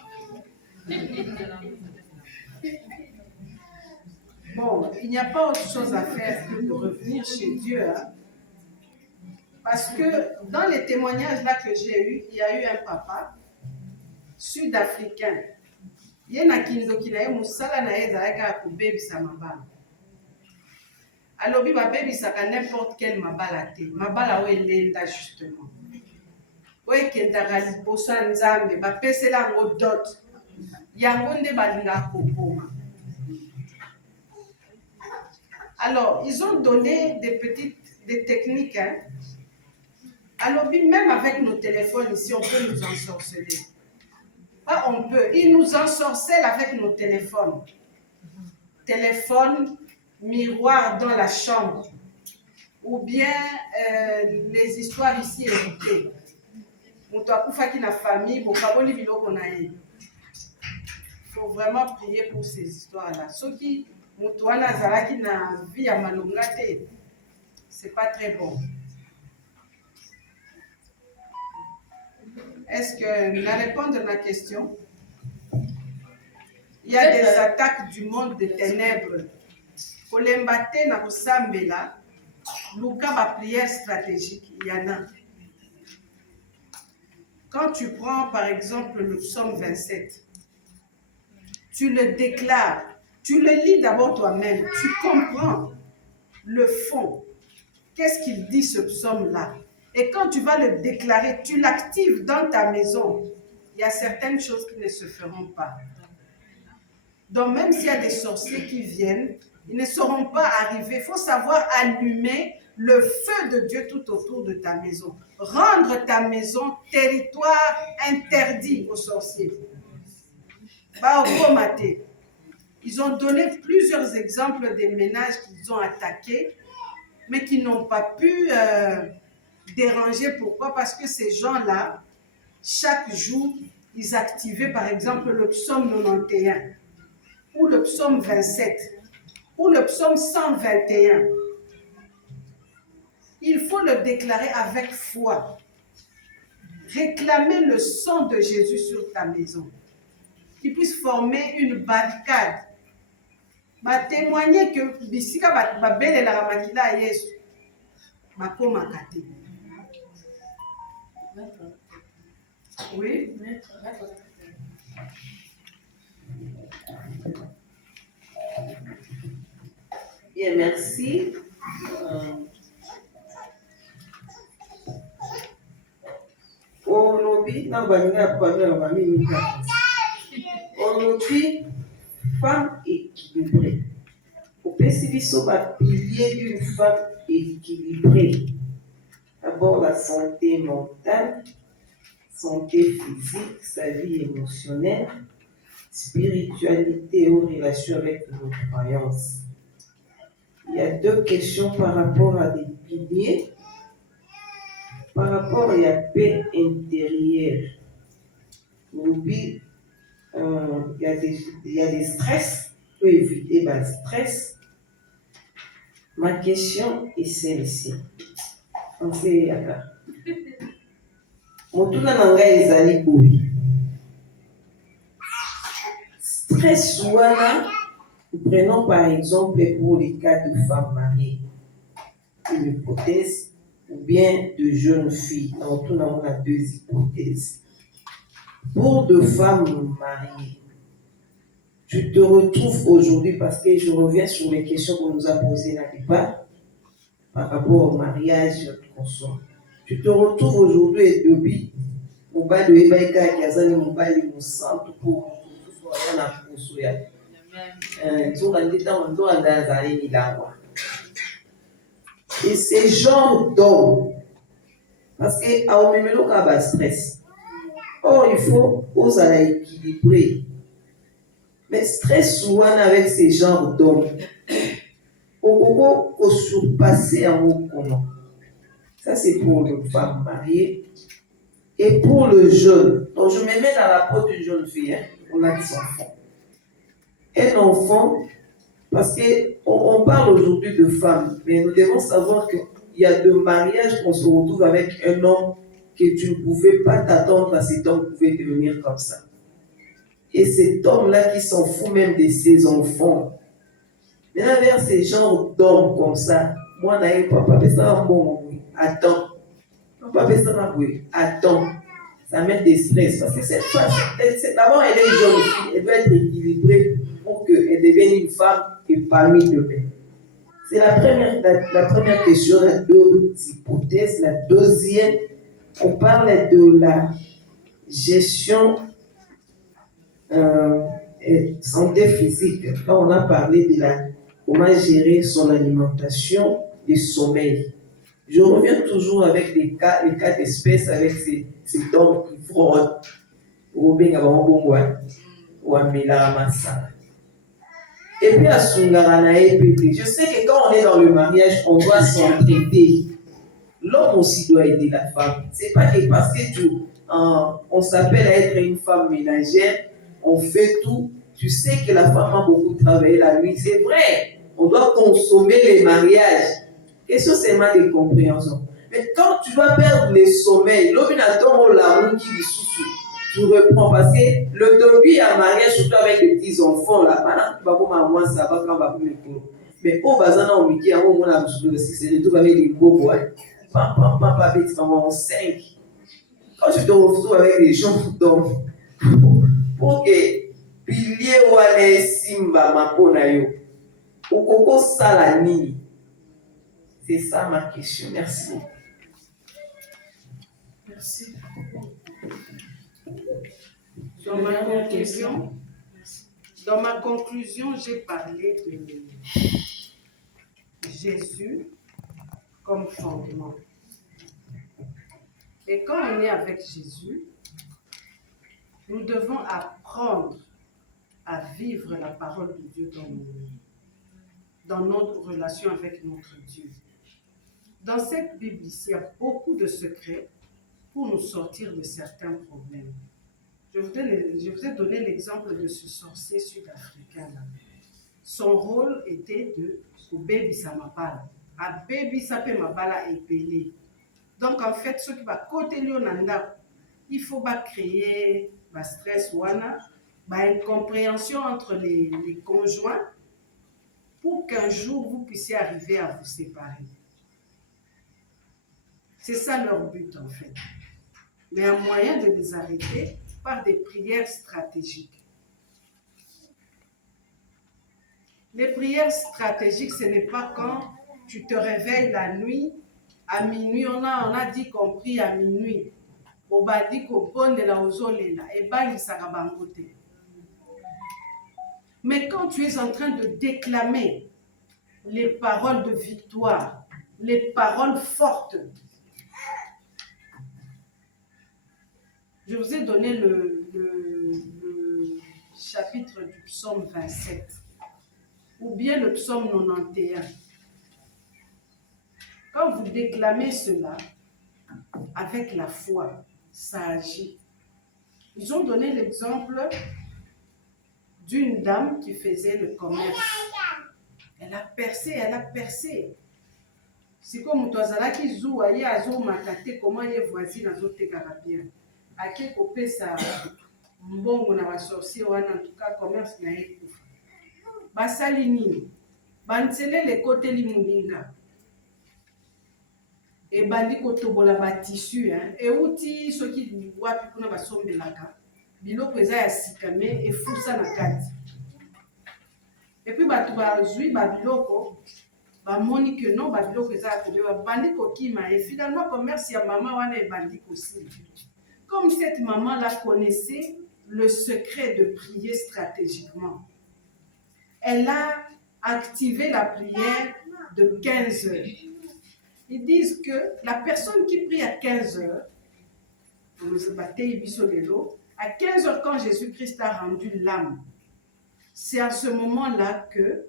Bon, il n'y a pas autre chose à faire que de revenir chez Dieu. Hein? Parce que dans les témoignages là que j'ai eus, il y a eu un papa sud-africain. Il y a un kindoki na ye musala na ye zalaka ko bebisa mabala. Alors bi ba bebisa ka n'importe quel mabala te. Mabala o elenda justement. O ekendaka liboso ya Nzambe ba pesela ngo dot. Yango nde balinga kopoma. Alors, ils ont donné des techniques. Hein. Alors, même avec nos téléphones ici, on peut nous ensorceler. Pas on peut. Ils nous ensorcellent avec nos téléphones. Téléphone, miroir dans la chambre. Ou bien les histoires ici écoutées. Il faut vraiment prier pour ces histoires-là. Ceux qui c'est pas très bon. Est-ce que la réponse à ma question? Il y a des attaques du monde des ténèbres. Kolembate na kosambela, luka ba prière stratégique, il y en a. Quand tu prends par exemple le psaume 27, tu le déclares, tu le lis d'abord toi-même, tu comprends le fond. Qu'est-ce qu'il dit ce psaume-là? Et quand tu vas le déclarer, tu l'actives dans ta maison. Il y a certaines choses qui ne se feront pas. Donc même s'il y a des sorciers qui viennent, ils ne seront pas arrivés. Il faut savoir allumer le feu de Dieu tout autour de ta maison. Rendre ta maison territoire interdit aux sorciers. Ils ont donné plusieurs exemples des ménages qu'ils ont attaqués, mais qui n'ont pas pu déranger. Pourquoi? Parce que ces gens-là, chaque jour, ils activaient par exemple le psaume 91, ou le psaume 27, ou le psaume 121. Il faut le déclarer avec foi. Réclamer le sang de Jésus sur ta maison, qui puisse former une barricade. Témoigner que bisika babele la ramakila Yesu bakoma kate. Oui. Bien, merci. Olobi na balinga pamela mamini. Olobi femme équilibrée. Au PCBISO va pilier d'une femme équilibrée. D'abord la santé mentale, santé physique, sa vie émotionnelle, spiritualité ou relation avec nos croyances. Il y a deux questions par rapport à des piliers. Par rapport à la paix intérieure. Il y a des stress, il faut éviter le stress. Ma question est celle-ci. On sait yaka. Motuna nanga ezali boui. Stress wana, prenons par exemple pour les cas de femmes mariées, une hypothèse, ou bien de jeunes filles. Donc, on a deux hypothèses. Pour deux femmes mariées, tu te retrouves aujourd'hui, parce que je reviens sur les questions qu'on nous a posées là départ, par rapport au mariage et notre consort. Tu te retrouves aujourd'hui et depuis, mobile de Ebaïka qui a zani mobile de centre pour la consoya. Et ces genres d'hommes, parce que à Omemelo Kaba stress. Or, il faut oser équilibrer. Mais stress souvent avec ces genres d'hommes, on peut surpasser un mot commun. Ça, c'est pour les femmes mariées. Et pour le jeune, donc je me mets dans la peau d'une jeune fille, hein, on a des enfants. Un enfant, parce qu'on parle aujourd'hui de femmes, mais nous devons savoir qu'il y a de mariages qu'on se retrouve avec un homme que tu ne pouvais pas t'attendre à cet homme pouvait devenir comme ça. Et cet homme-là qui s'en fout même de ses enfants. Maintenant, vers ces genres d'hommes comme ça, moi, je n'ai pas ça bon, attends. Attends. Ça met des stress. Parce que cette femme, d'abord, elle est jeune fille, elle doit être équilibrée pour qu'elle devienne une femme épanouie demain. C'est la première question, la deux hypothèses. La deuxième, on parle de la gestion santé physique. Là, on a parlé de comment gérer son alimentation et sommeil. Je reviens toujours avec les cas d'espèce avec ces hommes qui fraudent. Et puis à Sungarana EPT, je sais que quand on est dans le mariage, on doit s'entraider. L'homme aussi doit aider la femme. C'est pas que parce que on s'appelle à être une femme ménagère, on fait tout. Tu sais que la femme a beaucoup travaillé la nuit. C'est vrai, on doit consommer les mariages. Question seulement de compréhension. Mais quand tu dois perdre le sommeil, tu tu reprends. Parce que le début à mariage, surtout avec les petits enfants, là, maintenant, tu vas voir moi, ça va quand on va plus le cours. Mais au bazar, on me dit, à un moment, là, c'est le tout avec les bobos, hein. Papa, petit maman, 5. Quand tu te retrouves avec les gens, donc, pour que pilier ou aller simba ma ponayo, ou koko salani. C'est ça ma question. Merci. Merci. Dans ma conclusion, j'ai parlé de Jésus comme fondement. Et quand on est avec Jésus, nous devons apprendre à vivre la parole de Dieu dans notre relation avec notre Dieu. Dans cette Bible, il y a beaucoup de secrets pour nous sortir de certains problèmes. Je vous ai donné l'exemple de ce sorcier sud-africain-là. Son rôle était de bébisa mabala. A bébisa pe mabala épelé. Donc en fait, ce qui va côté Lionanda, il faut pas créer un stress ou une compréhension entre les conjoints pour qu'un jour vous puissiez arriver à vous séparer. C'est ça leur but en fait. Mais un moyen de les arrêter par des prières stratégiques. Les prières stratégiques, ce n'est pas quand tu te réveilles la nuit, à minuit, on a dit qu'on prie à minuit. On a dit qu'on bonne de la ozolela, et ben il s'arrête à côté. Mais quand tu es en train de déclamer les paroles de victoire, les paroles fortes, je vous ai donné le chapitre du psaume 27, ou bien le psaume 91. Quand vous déclamez cela avec la foi, ça agit. Ils ont donné l'exemple d'une dame qui faisait le commerce. Elle a percé. C'est comme Toazala qui joue, aïe, azo makate, comment il est voisine, azo te bien. Ake kopé sa mbongo na sorcier en tout cas commerce na ekufa. Basali nini? Bansele le côté li muninga. Et bandi kotobola ba tissu hein. Et outi soki wapi kuna basombelaka. Biloko eza ya sikame et fusa na kati. Et puis batu bazui ba biloko ba moni que non ba biloko eza ya bandi kokima et finalement commerce ya maman wana e bandi kosi. Comme cette maman-là connaissait le secret de prier stratégiquement, elle a activé la prière de 15 heures. Ils disent que la personne qui prie à 15 heures, à 15 heures quand Jésus-Christ a rendu l'âme, c'est à ce moment-là que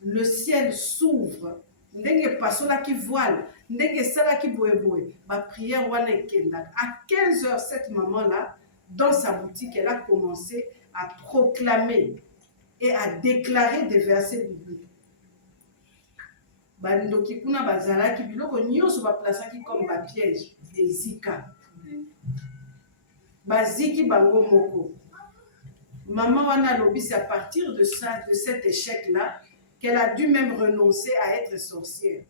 le ciel s'ouvre. Ndenge pasola qui voile, ndenge sala qui boye, ma prière wana ekenda. À 15 heures, cette maman-là, dans sa boutique, elle a commencé à proclamer et à déclarer des versets bibliques. Bandoki kuna bazalaki biloko nyonso ba plasaki comme ba piège, des zika. Baziki bango moko. Maman wana lobi, c'est à partir de ça, de cet échec-là, qu'elle a dû même renoncer à être sorcière.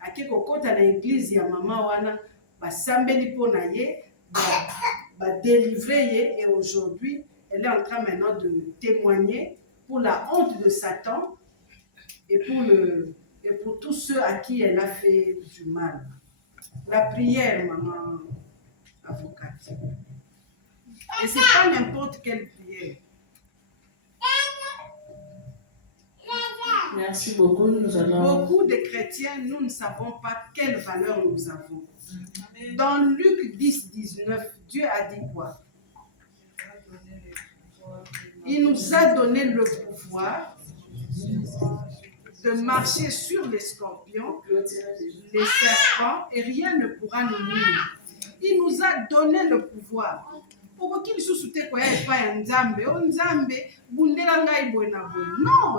Ake kokota na église ya maman wana ba sambeli pona ye ba délivrer ye, et aujourd'hui elle est en train maintenant de témoigner pour la honte de Satan et pour tous ceux à qui elle a fait du mal. La prière, maman avocate. Et c'est pas n'importe quelle prière. Merci beaucoup. Nous allons... Beaucoup de chrétiens, nous ne savons pas quelle valeur nous avons. Dans Luc 10, 19, Dieu a dit quoi? Il nous a donné le pouvoir de marcher sur les scorpions, les serpents, et rien ne pourra nous nuire. Il nous a donné le pouvoir. Non,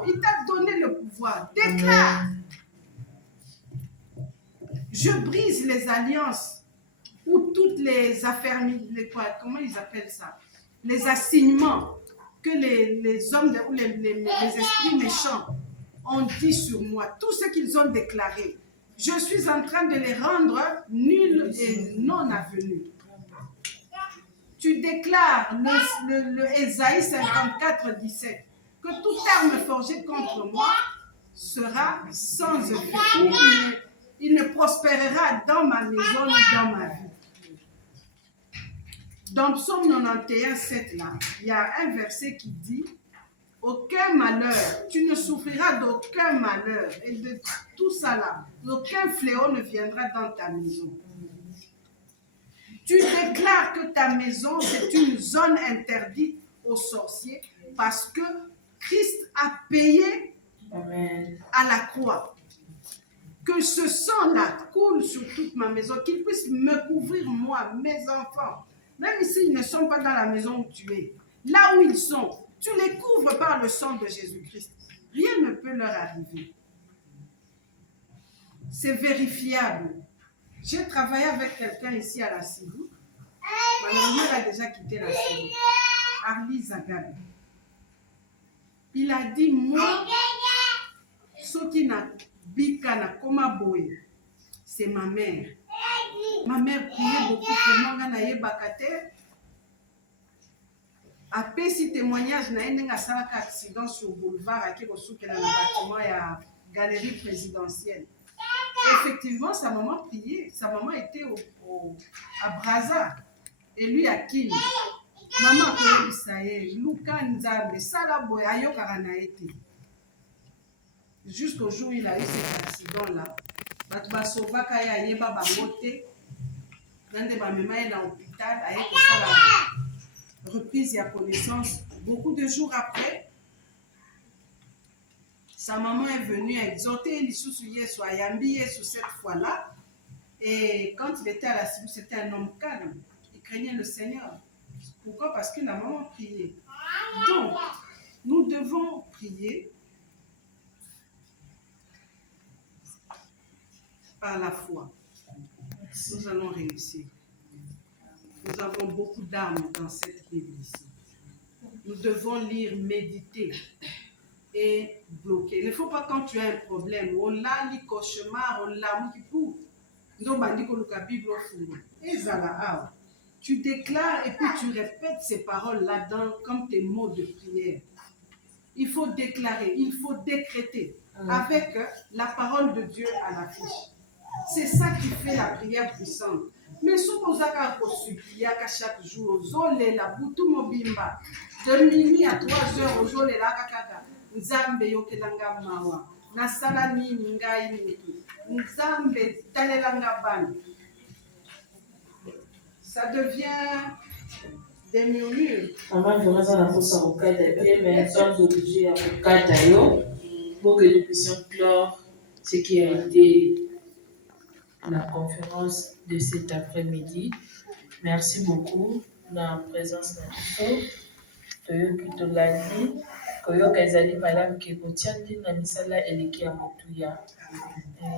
il t'a donné le pouvoir. Déclare. Je brise les alliances ou toutes les affaires, comment ils appellent ça? Les assignements que les hommes ou les esprits méchants ont dit sur moi, tout ce qu'ils ont déclaré, je suis en train de les rendre nuls et non avenus. Tu déclares le Ésaïe 54, 17, que toute arme forgée contre moi sera sans effet. Il ne prospérera dans ma maison ni dans ma vie. Dans Psaume 91, 7, là, il y a un verset qui dit « Aucun malheur, tu ne souffriras d'aucun malheur, et de tout ça là, aucun fléau ne viendra dans ta maison. » Tu déclares que ta maison, c'est une zone interdite aux sorciers parce que Christ a payé à la croix. Que ce sang-là coule sur toute ma maison, qu'il puisse me couvrir moi, mes enfants. Même s'ils ne sont pas dans la maison où tu es, là où ils sont, tu les couvres par le sang de Jésus-Christ. Rien ne peut leur arriver. C'est vérifiable. J'ai travaillé avec quelqu'un ici à la Civou. Ma mère a déjà quitté la Civou. Arlie Zagabe. Il a dit, moi, ce qui n'a bikana koma boye, c'est ma mère. Ma mère priait beaucoup pour moi, naye bakate. Après ce témoignage, naye nenga salaka accident sur boulevard à Kirosuke dans le bâtiment et à galerie présidentielle. Et effectivement, sa maman priait. Sa maman était à Brazza. Et lui à Kine. Maman a prié Isaïe. Luka Nzambe. Salaboy Ayokara na été. Jusqu'au jour où il a eu cet accident-là. Batba Sovaka ya yeba bangote. Nande ba mema est à l'hôpital. Aye pour ça la reprise et connaissance. Beaucoup de jours après, sa maman est venue exhorter Lissousouye sur Ayambi sur cette fois-là. Et quand il était à la Civou, c'était un homme calme. Il craignait le Seigneur. Pourquoi? Parce que la maman priait. Donc, nous devons prier par la foi. Nous allons réussir. Nous avons beaucoup d'armes dans cette Bible ici. Nous devons lire, méditer et bloquer. Il ne faut pas quand tu as un problème, on l'a li cauchemar, on l'a moukipou. Tu déclares et puis tu répètes ces paroles là-dedans comme tes mots de prière. Il faut déclarer, il faut décréter avec la parole de Dieu à l'affiche. C'est ça qui fait la prière puissante. Mais si vous avez supplié chaque jour, la boutou mobimba, de minuit à 3 heures, aux la kakaka, Nzambe yokelanga mawa, nasala ni ngai mutu, Nzambe talelanga ban. Ça devient des murmures. Maman, vraiment, ça n'a pas ça au cas mais nous sommes obligés à au cas pour que nous puissions clore ce qui a été la conférence de cet après-midi. Merci beaucoup de la présence de nous. Qui te l'a dit, que ezali malamu ke kotiandi na misala eleki ya motuya.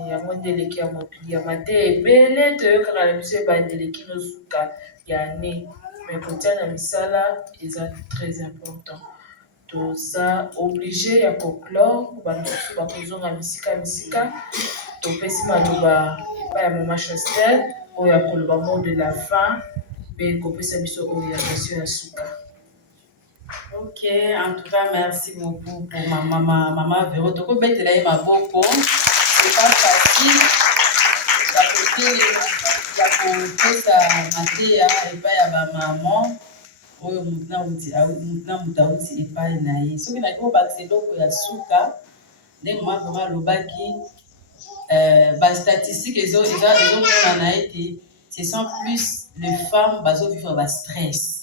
Yango nde eleki ya motuya. Mate ebele toyokaka na biso ebandeleki nosuka ya ne. Mais kotia na misala eza très important. Tout ça obligé ya conclure banosusu bakozonga misika topesi maloba epai ya mama Chastel oyo akoloba mot de la fin mpe kopesa biso orientation ya suka. Ok, en tout cas, merci beaucoup pour maman Véro. Donc, on va te ma boko. C'est pas facile. Il y a sa matéa et pas ya ba maman. Oyo mutna mutauti et pas naï. Ce qui n'a pas baxé donc ya suka. Dès moi vraiment lobaki ba statistiques les autres naï ce sont plus les femmes bazo vivre ba stress.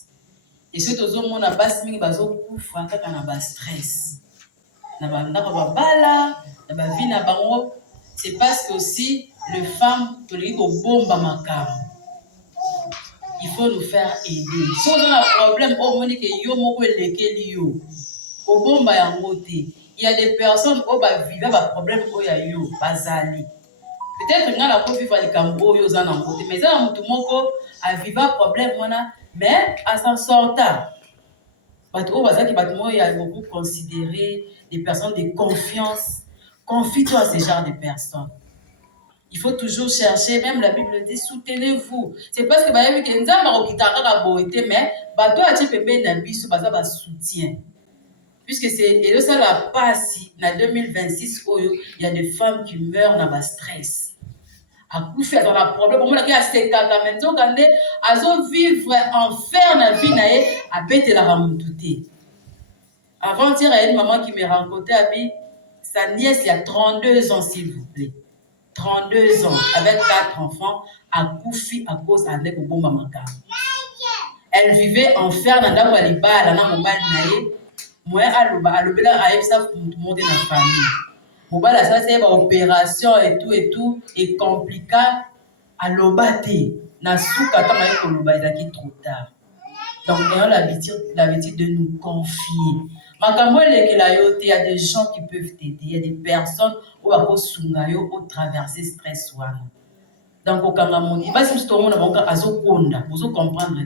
Et surtout aux hommes on a bas mingi bazo kufa kaka na ba stress na ba ndako ba bala na ba vie na bango. C'est parce que aussi les femmes toliki ko bomba makam. Il faut nous faire aider. Si on a un problème au monique yo moko lekeli yo ko bomba yango te. Il y a des personnes au ba vivre ba problème au ya yo bazali. peut-être nga na ko vivre likambo oyo za na côté mais za na mutu moko a vivre problème wana mais à s'en sortir. Bato oyo bazaki bato moyo ya beaucoup considérer des personnes de confiance. Confie-toi à ce genre de personnes. Il faut toujours chercher, même la Bible dit, soutenez-vous. C'est parce que bayebi ke nzamba okitaka ka boité mais bato a tshepembe na biso baza ba soutien. Puisque c'est et ça la passe na 2026 oyo, il y a des femmes qui meurent dans ba stress. A coup fait dans la problème on a se kaka menzo kande azo vivre enfer na vie na ye a bete la ramutute. Avant-hier, il y a une maman qui m'a rencontré avec sa nièce il y a 32 ans, s'il vous plaît. 32 ans, avec 4 enfants, à Koufi à cause d'un éco bon maman. Elle vivait en fer dans la Waliba, elle a un moment naïe. Moi, à l'obéla, à ça, tout le monde est dans la famille. Mobile, ça, c'est une opération et tout, et compliqué à l'obate. Na souka, quand on a l'obate, il est trop tard. Donc, ayons l'habitude de nous confier. Il y a des gens qui peuvent t'aider, il y a des personnes qui peuvent traverser le stress. Donc, au Kangamoni, il va se trouver dans vous comprendre.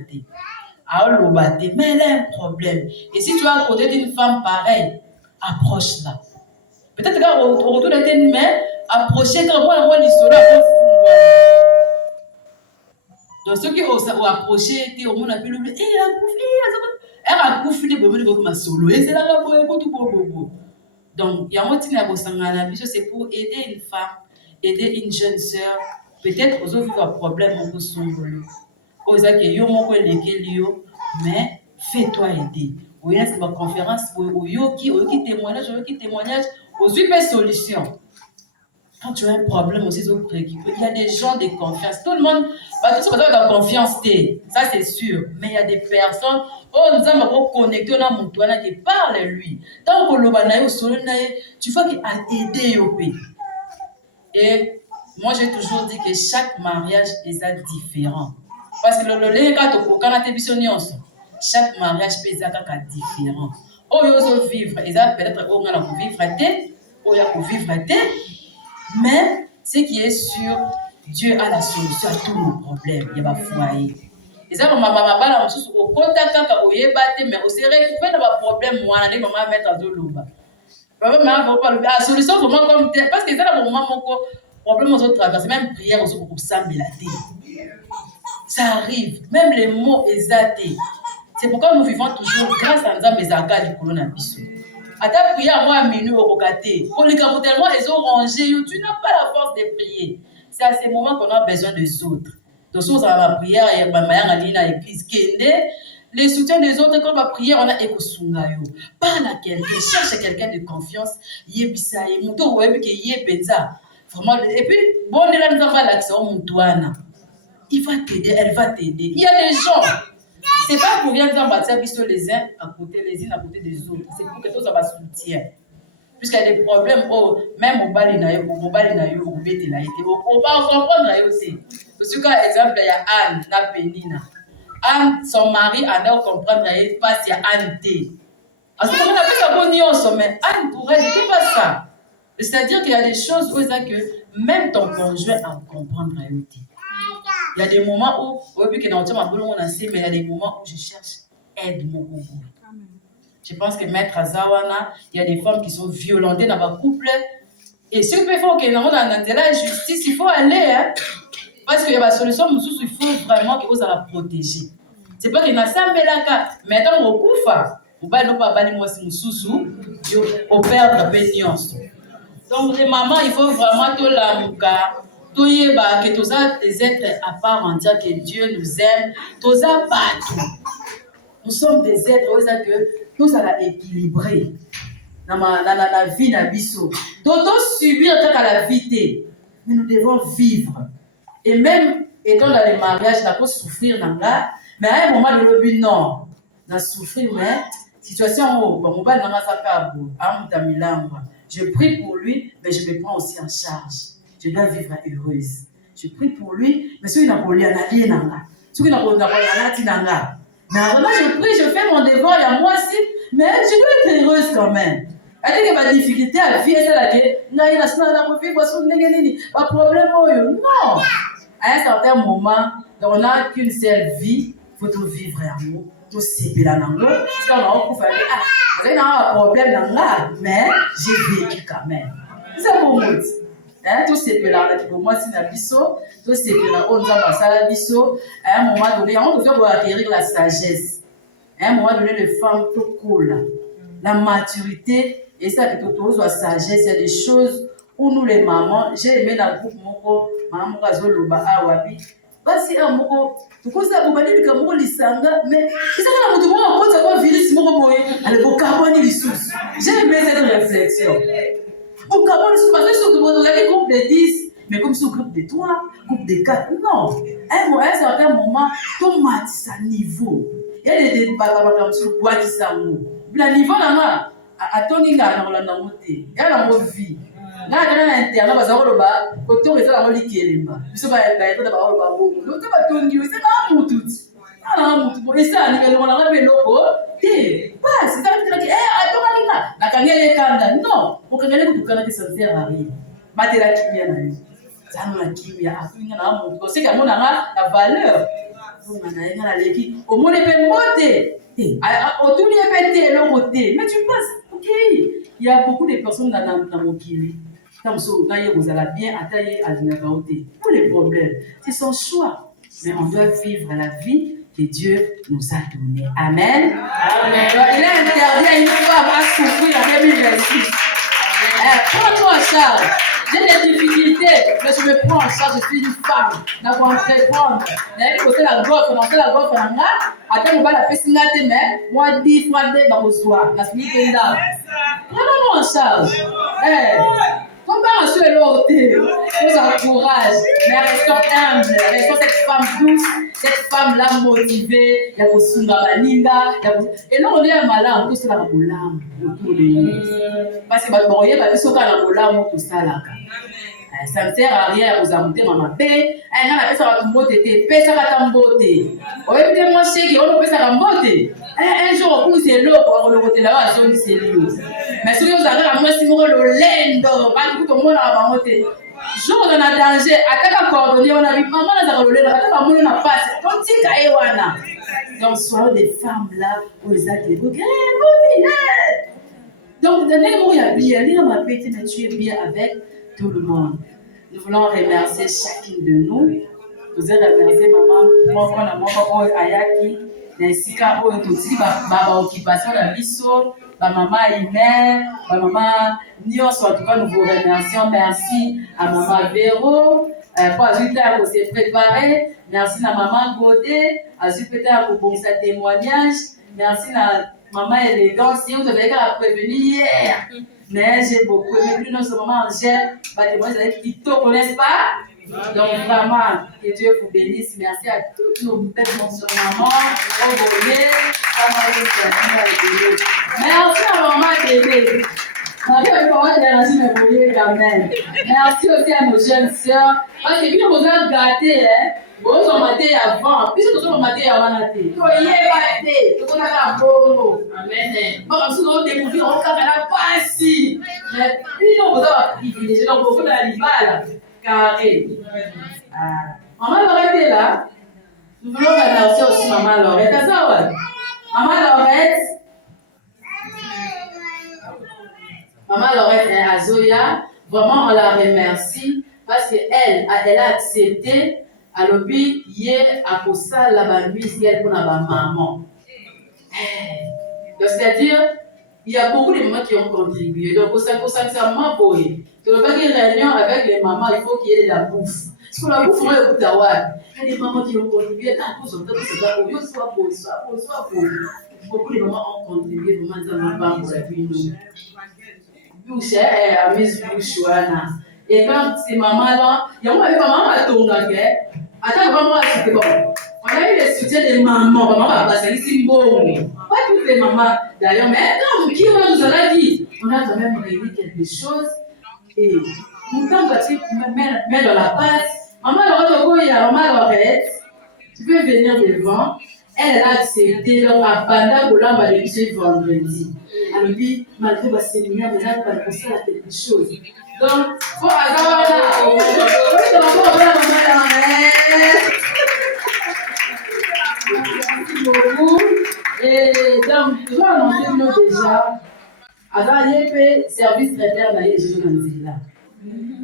Mais elle a un problème. Et si tu es à côté d'une femme pareille, approche-la. Peut-être qu'au retour de tes mains, approchez quand on voit l'histoire. Donc, ceux qui ont approché, au monde a pu l'oublier. Elle a couffé des bébés de ma solo. Et c'est là que tout beau. Donc, il y a un petit peu c'est pour aider une femme, aider une jeune sœur. Peut-être aux autres vivent un problème au solo. Aux autres qui ont mais fais-toi aider. Oui, c'est ma conférence où qui témoignage, aux autres solutions. Quand tu as un problème aussi, il y a des gens de confiance. Tout le monde, pas tous les gens de confiance, ça c'est sûr. Mais il y a des personnes, nous avons connecté, on qui parle lui. Tant que tu vois qu'il a aidé au pays. Et moi j'ai toujours dit que chaque mariage est différent. Parce que chaque mariage est différent. Ils vivre, ils peut-être vivre. Mais ce qui est sûr, Dieu a la solution à tous nos problèmes. Il y a un foyer. Et ça, maman, au contact, mais on s'est récupéré dans un problème, moi, on va mettre à Zoloba. La solution, vraiment, comme parce que c'est là, maman, mon problème aux autres traverser, même prière aux autres pour s'embêter. Ça arrive, même les mots exaltés. C'est pourquoi nous vivons toujours grâce à nous, mes agas du coronavirus. À ta prière, moi, à minuit, au côté. Pour les cas tellement ils ont rangé, tu n'as pas la force de prier. C'est à ces moments qu'on a besoin des autres. Donc, si on a ma prière, et ma mère a dit dans l'église, les soutiens des autres, quand on va prier, on a Ekosungayo. Parle à quelqu'un, cherche quelqu'un de confiance. Yebisa, Yemuto, Yebeza. Vraiment, et puis, bon, on est là, nous avons l'accès au Moutouana. Il va t'aider, elle va t'aider. Il y a des gens. C'est pas pour rien d'en bâtir les uns à côté, les uns à côté des autres. C'est pour que tous aient soutien. Puisqu'il y a des problèmes, même au Balinayo, on va comprendre aussi. Parce que, exemple, il y a Anne, la Pénina. Anne, son mari, Anne, comprendre, il passe, il y a Anne T. Parce qu'on a fait ça bon au mais Anne pourrait dire, c'est pas ça. C'est-à-dire qu'il y a des choses où que même ton conjoint a comprendre aussi. Il y a des moments où, mais il y a des moments où je cherche aide mon goût. Je pense que Maître Azawana, il y a des femmes qui sont violentées dans leur couple. Et si vous pouvez faire que dans la justice, il faut aller. Hein? Parce qu'il y a des solutions, il faut vraiment que vous allez la protéger. C'est pas qu'il y a ça, mais dans le coup, vous ne pas bannir moi si vous au perdre péniance. Donc, les mamans, il faut vraiment tout l'amour. Que tous des êtres à part entière, que Dieu nous aime, tous partout. Nous sommes des êtres que tous à équilibrer dans la vie de Bisso. D'autres subir tant à la vie, mais nous devons vivre. Et même étant dans les mariages, nous pouvons souffrir dans là, mais à un moment de l'objet, non, nous souffrir, mais situation où je prie pour lui, mais je me prends aussi en charge. Je dois vivre heureuse. Je prie pour lui, mais celui qui n'a pas lié, celui qui n'a pas mais alors là, je prie, je fais mon devoir, il y a moi aussi, mais je dois être heureuse quand même. Ate ma difficulté à vie c'est là que ngai na sina na vivre sur ndenge nini pas problème oyo non à un certain moment on n'a qu'une seule vie faut tout vivre amour tout sepela nango ça on a okufa ah j'ai un problème là mais j'ai vécu quand même c'est pour moi hein tout sepela pour moi c'est la biso tout sepela on a passé la biso à un moment donné on doit acquérir la sagesse à un moment donné les femmes tout cool la maturité et ça que tout la sagesse il y a des choses où nous les mamans j'ai aimé dans le groupe moko maman azoloba awabi basi amoko tukoza ubali bikamoko lisanga mais c'est ça la moto moko kota ko virus moko boye ale ko carbone lisusu j'ai aimé cette réflexion au carbone lisusu parce que surtout vous avez groupe de 10 mais comme ce groupe de 3 groupe de 4 non à un certain moment tout matisa niveau il y a des baba comme sur bois qui sango la niveau là atongi nga na kolanda mote ya na mo vie nga na internet bazakoloba kotonga ezala ngo likelemba biso bayetoda bakoloba bongo lote batongi ese na mututi ala mutu esa ni kelongo na ngabe loko te basi ça veut dire atonga linga na kangele kanda non okangele kutukana ke sincère ari batela kimia na yo zano la kimia afinga na mutu ko seka mona nga la valeur mona na yenga na leki omone pe mote autour du pété le côté mais tu penses ok il y a beaucoup de personnes dans mon kili comme ça vous allez bien attaquer à l'université pour les problèmes c'est son choix mais on doit vivre la vie que Dieu nous a donnée amen amen il est interdit à une femme à souffrir en 2026 prends-toi en charge j'ai des difficultés, mais je me prends en charge, je suis une femme. Je vais entreprendre. Je vais côté la gorge, je la gorge, attends, on va la faire signaler, mais moi, 10 fois, je vais recevoir. Je suis là. Prenons-nous en charge. Comment on se l'ôter? Nous encourage, mais restons humbles, restons cette femme douce, cette femme-là motivée, il y a Kosunga Baninga, et là on est un malin, tout ça là autour de nous. Parce que vous voyez, tout ça là tout ça là. Ça ne sert à rien à vous amonter maman paix. Elle n'a pas ça va tout moter, paix ça va t'emboter. Vous voyez peut-être moi chez on peut ça va m'emboter. Un jour où c'est l'eau pour le côté là, on dit c'est l'eau. Mais si vous avez la moi si vous le lendo, pas tout le monde va monter. Jour on a danger, attaque coordonner, on a vu maman là ça va le lendo, attaque maman on a passe. On tika ewana. Donc soyons des femmes là où ils ont donc de même où il y a bien, il m'a pété mais tu es bien avec tout le monde. Nous voulons remercier chacune de nous. Vous avez remercié maman, maman Ayaki, ainsi qu'à eux aussi, ma occupation de la biso, ma maman Imer, ma maman Nios, en tout cas nous vous remercions. Merci à maman Véro, pour ajouter à vous s'est préparé. Merci à maman Godet, ajouter à vous pour ce témoignage. Merci à maman élégante, si vous avez qu'à prévenir hier. Mais j'ai beaucoup aimé, plus non seulement Angèle, témoignage avec Tito, n'est-ce pas? Donc vraiment, que Dieu vous bénisse. Merci à toutes nos belles mamans, merci à maman Bébé. Merci aussi à nos jeunes sœurs. Parce que bien vous avez gâté, vous avez maté avant. Puis vous avez maté avant la tête. Vous avez maté. Vous avez un bon. Amen. Bon, comme si vous avez découvert, on a pas si. Mais puis vous avez privilégié. Donc vous avez la carré. Maman Laurette est là. Nous voulons remercier aussi maman Laurette. Maman Laurette. Maman Laurette et Azoya, vraiment on la remercie parce qu'elle a accepté à l'objet hier à Kosa la bambise qu'elle pour la maman. C'est-à-dire, il y a beaucoup de mamans qui ont contribué. Donc, ça m'a boyé. Tu ne veux pas qu'il y ait une réunion avec les mamans, il faut qu'il y ait de la bouffe. Parce que la bouffe, on va écouter à voir. Il y a des mamans qui ont contribué. Beaucoup de mamans ont contribué vraiment dans pour la vie. Bouche, à mes bouches, et quand ces mamans-là, il y a une maman à ton gars, attends, vraiment, c'était bon. On a eu le soutien des mamans, maman va passer ici, bon. Pas toutes les mamans d'ailleurs, mais quand qui nous a dit, on a quand même réuni quelque chose, et nous quand tu mets dans la passe, maman Laurette, tu peux venir devant, Elle a accepté, donc, à pendant que l'on va le vendredi. Alors, puis, malgré le séminaire, maintenant, on va penser à quelque chose. Donc, faut attendre Merci beaucoup. Et donc, je vais annoncer nous déjà. Alors, il y a un service traiteur dans les jeux de là.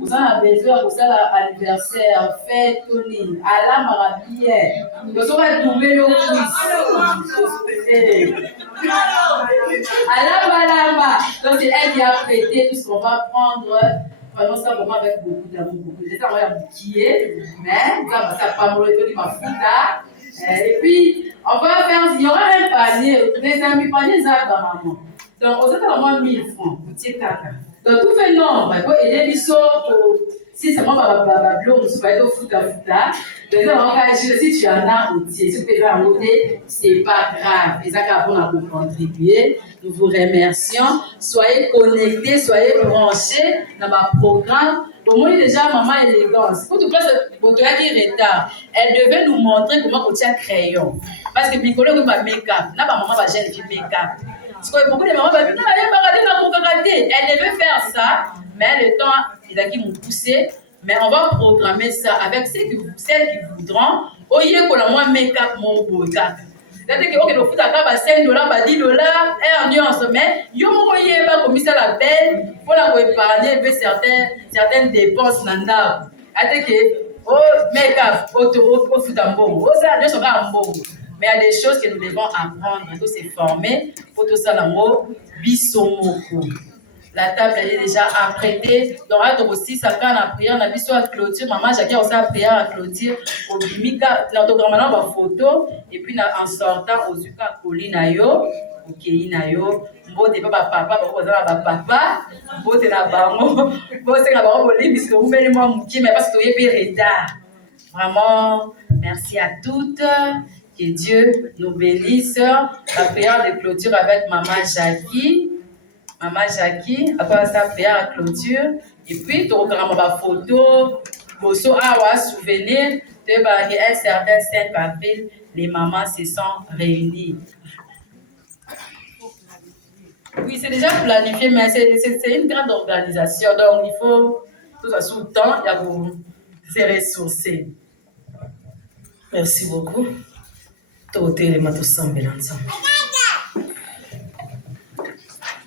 Vous avez besoin de l'anniversaire, fête, Tony, à la marabière. Nous allons tomber le quiz. À la malama. Donc, c'est elle qui a prêté tout ce qu'on va prendre. Vraiment, ça, vraiment, avec beaucoup d'amour, beaucoup. J'étais en train de bouquiller, mais ça va pas me ma fouta. Et puis, on va faire, il y aura un panier, les amis, panier, ça va maman. Donc, on a au moins 1000 francs, petit caca. Donc, tout fait nombre, il y a des choses, si c'est moi, je ne vais pas au foot à fouta. Si tu en as outil, si tu peux en outil, c'est pas grave. Et ça, on a pour contribuer. Nous vous remercions. Soyez connectés, soyez branchés dans ma programme. Au moins, déjà, maman élégance. Pour tout cas, pour toi qui est retard, elle devait nous montrer comment on tient crayon. Parce que mes collègues ont make-up. Là, ma maman va gêner du make-up. Parce que beaucoup de mamans vont dire, elle devait faire ça, mais le temps, il a qui m'ont poussé. Mais on va programmer ça avec celles qui voudront. Au lieu qu'on a moins make-up, mon beau gars. C'est-à-dire que le foot à $5, $10, et en nuance, mais il y a pas comme ça la belle pour la épargner certaines dépenses. C'est-à-dire que, oh, make-up, au foot à bon, oh, ça, nous sommes à bon. Mais il y a des choses que nous devons apprendre, nous se former pour tout ça, l'amour, bisomoko. La table elle est déjà apprêtée. Donc, aussi, ça fait la prière, on a vu sur la clôture. Maman, Jackie a aussi la prière à clôture. Au Bimika, l'autogramme, on va photo. Et puis, en sortant, aux Zuka, Kolinayo, ok, Inayo, Mbote, papa, papa, Mbote, na bango, Mbote, na bango, parce que vous mettez moi, mais parce que vous avez retard. Vraiment, merci à toutes. Que Dieu nous bénisse. La prière de clôture avec Maman Jackie. Maman Jackie, après ça, prière à clôture. Et puis, tu regardes ma photo, bosso awa souvenir de un certain 5 avril, les mamans se sont réunies. Oui, c'est déjà planifié, mais c'est une grande organisation. Donc, il faut, tout ça sous le temps, il y a vous se ressourcer. Merci beaucoup. Tout est les ensemble.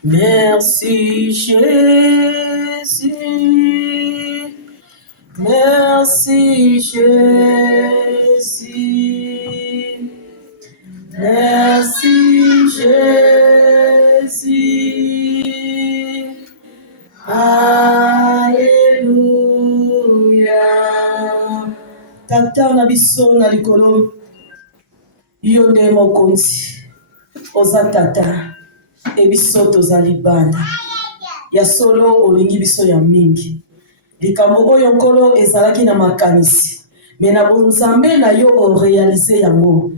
Merci Jésus, merci Jésus, merci Jésus, Alléluia. Tata na biso na likolo, yonde mokonzi, oza tata. Et biso tozali bana ya solo olingi biso ya mingi likambo oyo nkolo ezalaki na makanisi me na bonzambe na yo orealize yango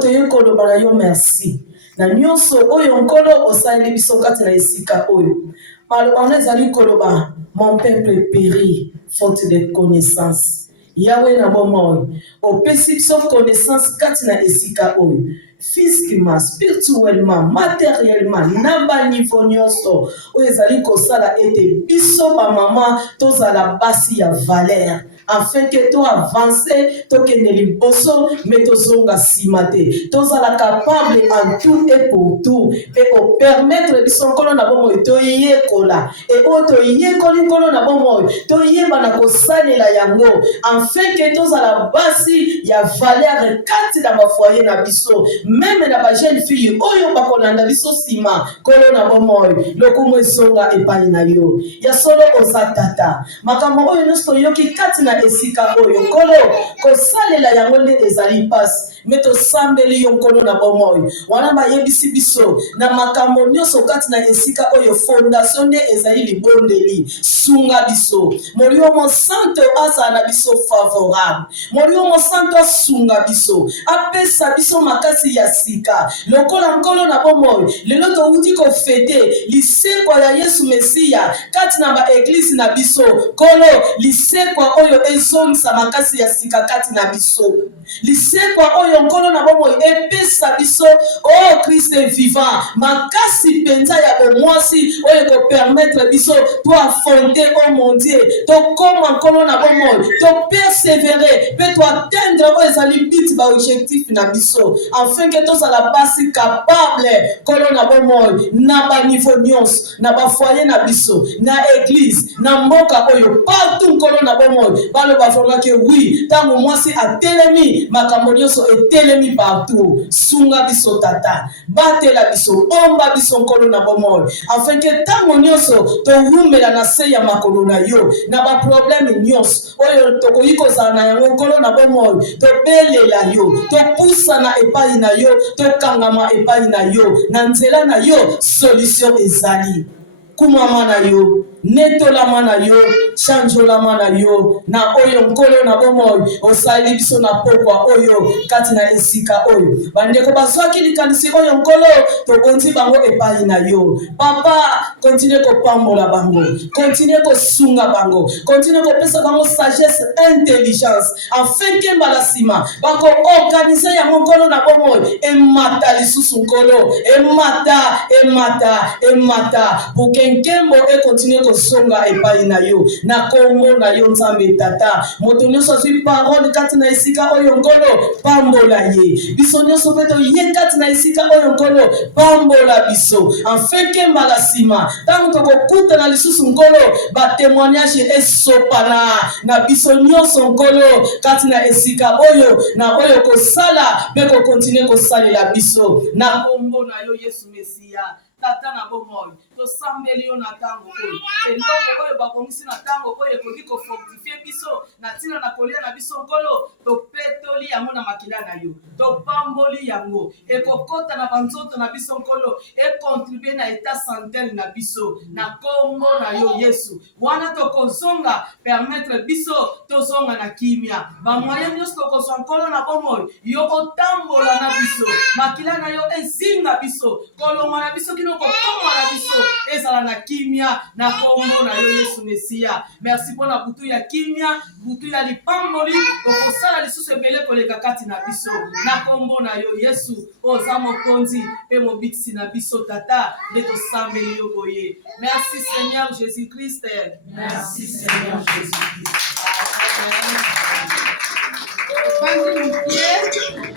toyei koloba na yo merci na nyonso oyo nkolo osaleli biso kati na esika oyo maloba wana ezali koloba mon peuple périt faute de connaissance yawe na bomoi oyo opesi biso connaissance kati na esika oyo physiquement, spirituellement, matériellement, naba niveau nyonso oyo ezali kosala ete biso ba mama tozala basi ya valeur afin que to avancer tokende liboso mais tozonga nsima te tozala capable en tout et pour tout et au permettre biso nkolo na bomoi toyekola et oyo toyekoli nkolo na bomoi toyeba na kosalela yango afin que tozala basi ya valeur kati na bafoyer na biso même na ba jeune fille oyo bakolanda biso nsima nkolo na bomoi lokumu ezonga epai na yo ya solo oza tata makambo oyo nyonso toyoki kati na esika oyo nkolo kosalela yango nde ezali mpasi me tosambeli yo nkolo na bomoi wana bayebisi biso na makambo nyonso kati na esika oyo fondation nde ezali libondeli sunga biso molimo santo azala na biso favorable molimo santo asunga biso apesa biso makasi ya sika lokola nkolo na bomoi lelo touti kofete lisekwa ya yesu mesiya kati na baeglise na biso kolo lisekwa oyo ezongisa makasi ya sika kati na biso lisekwa oyo nkolo na bomoi epesa biso oh Christ est vivant makasi penza ya bomwasi oyo ekopermettre biso to affronter oh mon Dieu tokoma nkolo na bomoi to persévérer mpe to atteindre oyo ezali but baobjectif na biso afin ke tozala basi capable nkolo na bomoi na baniveau nyonso na bafoyer na biso na église na mboka oyo partout nkolo na bomoi baloba vraimen ke oui ntango mwasi atelemi makambo nyonso etelemi partout sunga biso tata batela biso omba biso nkolo na bomoi afin ke ntango nyonso towumela na se ya makolo na yo na baproblème nyonso oyo tokoki kozala na yango nkolo na bomoi tobelela yo topusana epai na yo tokangama epai na yo na nzela na yo solution ezali kumama na yo netolama na yo chanjolama na yo na oyo nkolo na bomoi osali biso na pokwa oyo kati na esika oyo bandeko bazwaki likanisi oyo nkolo tokonzi bango epai na yo papa continue kopambola bango continue kosunga bango continue kopesa bango sagesse intelligence afin ke mbala nsima bakoorganize yango nkolo na bomoi emata lisusu nkolo emata pour ke nkembo ekontinue kosonga epai na yo na kombo na yo nzambe tata moto nyonso azwi parole kati na esika oyo nkolo pambola ye biso nyonso mpe toye kati na esika oyo nkolo pambola biso afin mbala nsima ntango tokokutana lisusu nkolo batémoignage esopana na biso nyonso nkolo kati na esika oyo na oyo kosala mpe kokontinue kosalela biso na kombo na yo Yesu Mesia tata na bomoi tosambeli yo na ntango oyo eloko oyo bakongisi na ntango oyo ekoki kofortifie biso na ntina na kolia na biso nkolo topetoli yango na makila na yo topamboli yango ekokota na banzoto na biso nkolo ekontribue na etat santel na biso na kombo na yo Yesu wana tokozonga permettre biso tozonga na kimia bamoyen nyonso tokozwa nkolo na bomoi yo otambola na biso makila na yo ezinga biso kolonga na biso kino kokoma na biso ezala na kimia na kombo na yo Yesu Mesia merci mpona butu ya kimia butu ya lipamboli okosala lisusu ebele koleka kati na biso na kombo na yo Yesu oza mokonzi mpe mobikisi na biso tata nde tosambeli yo boye merci Seigneur Jésus-Christ merci Seigneur Jésus-Christ. Amen.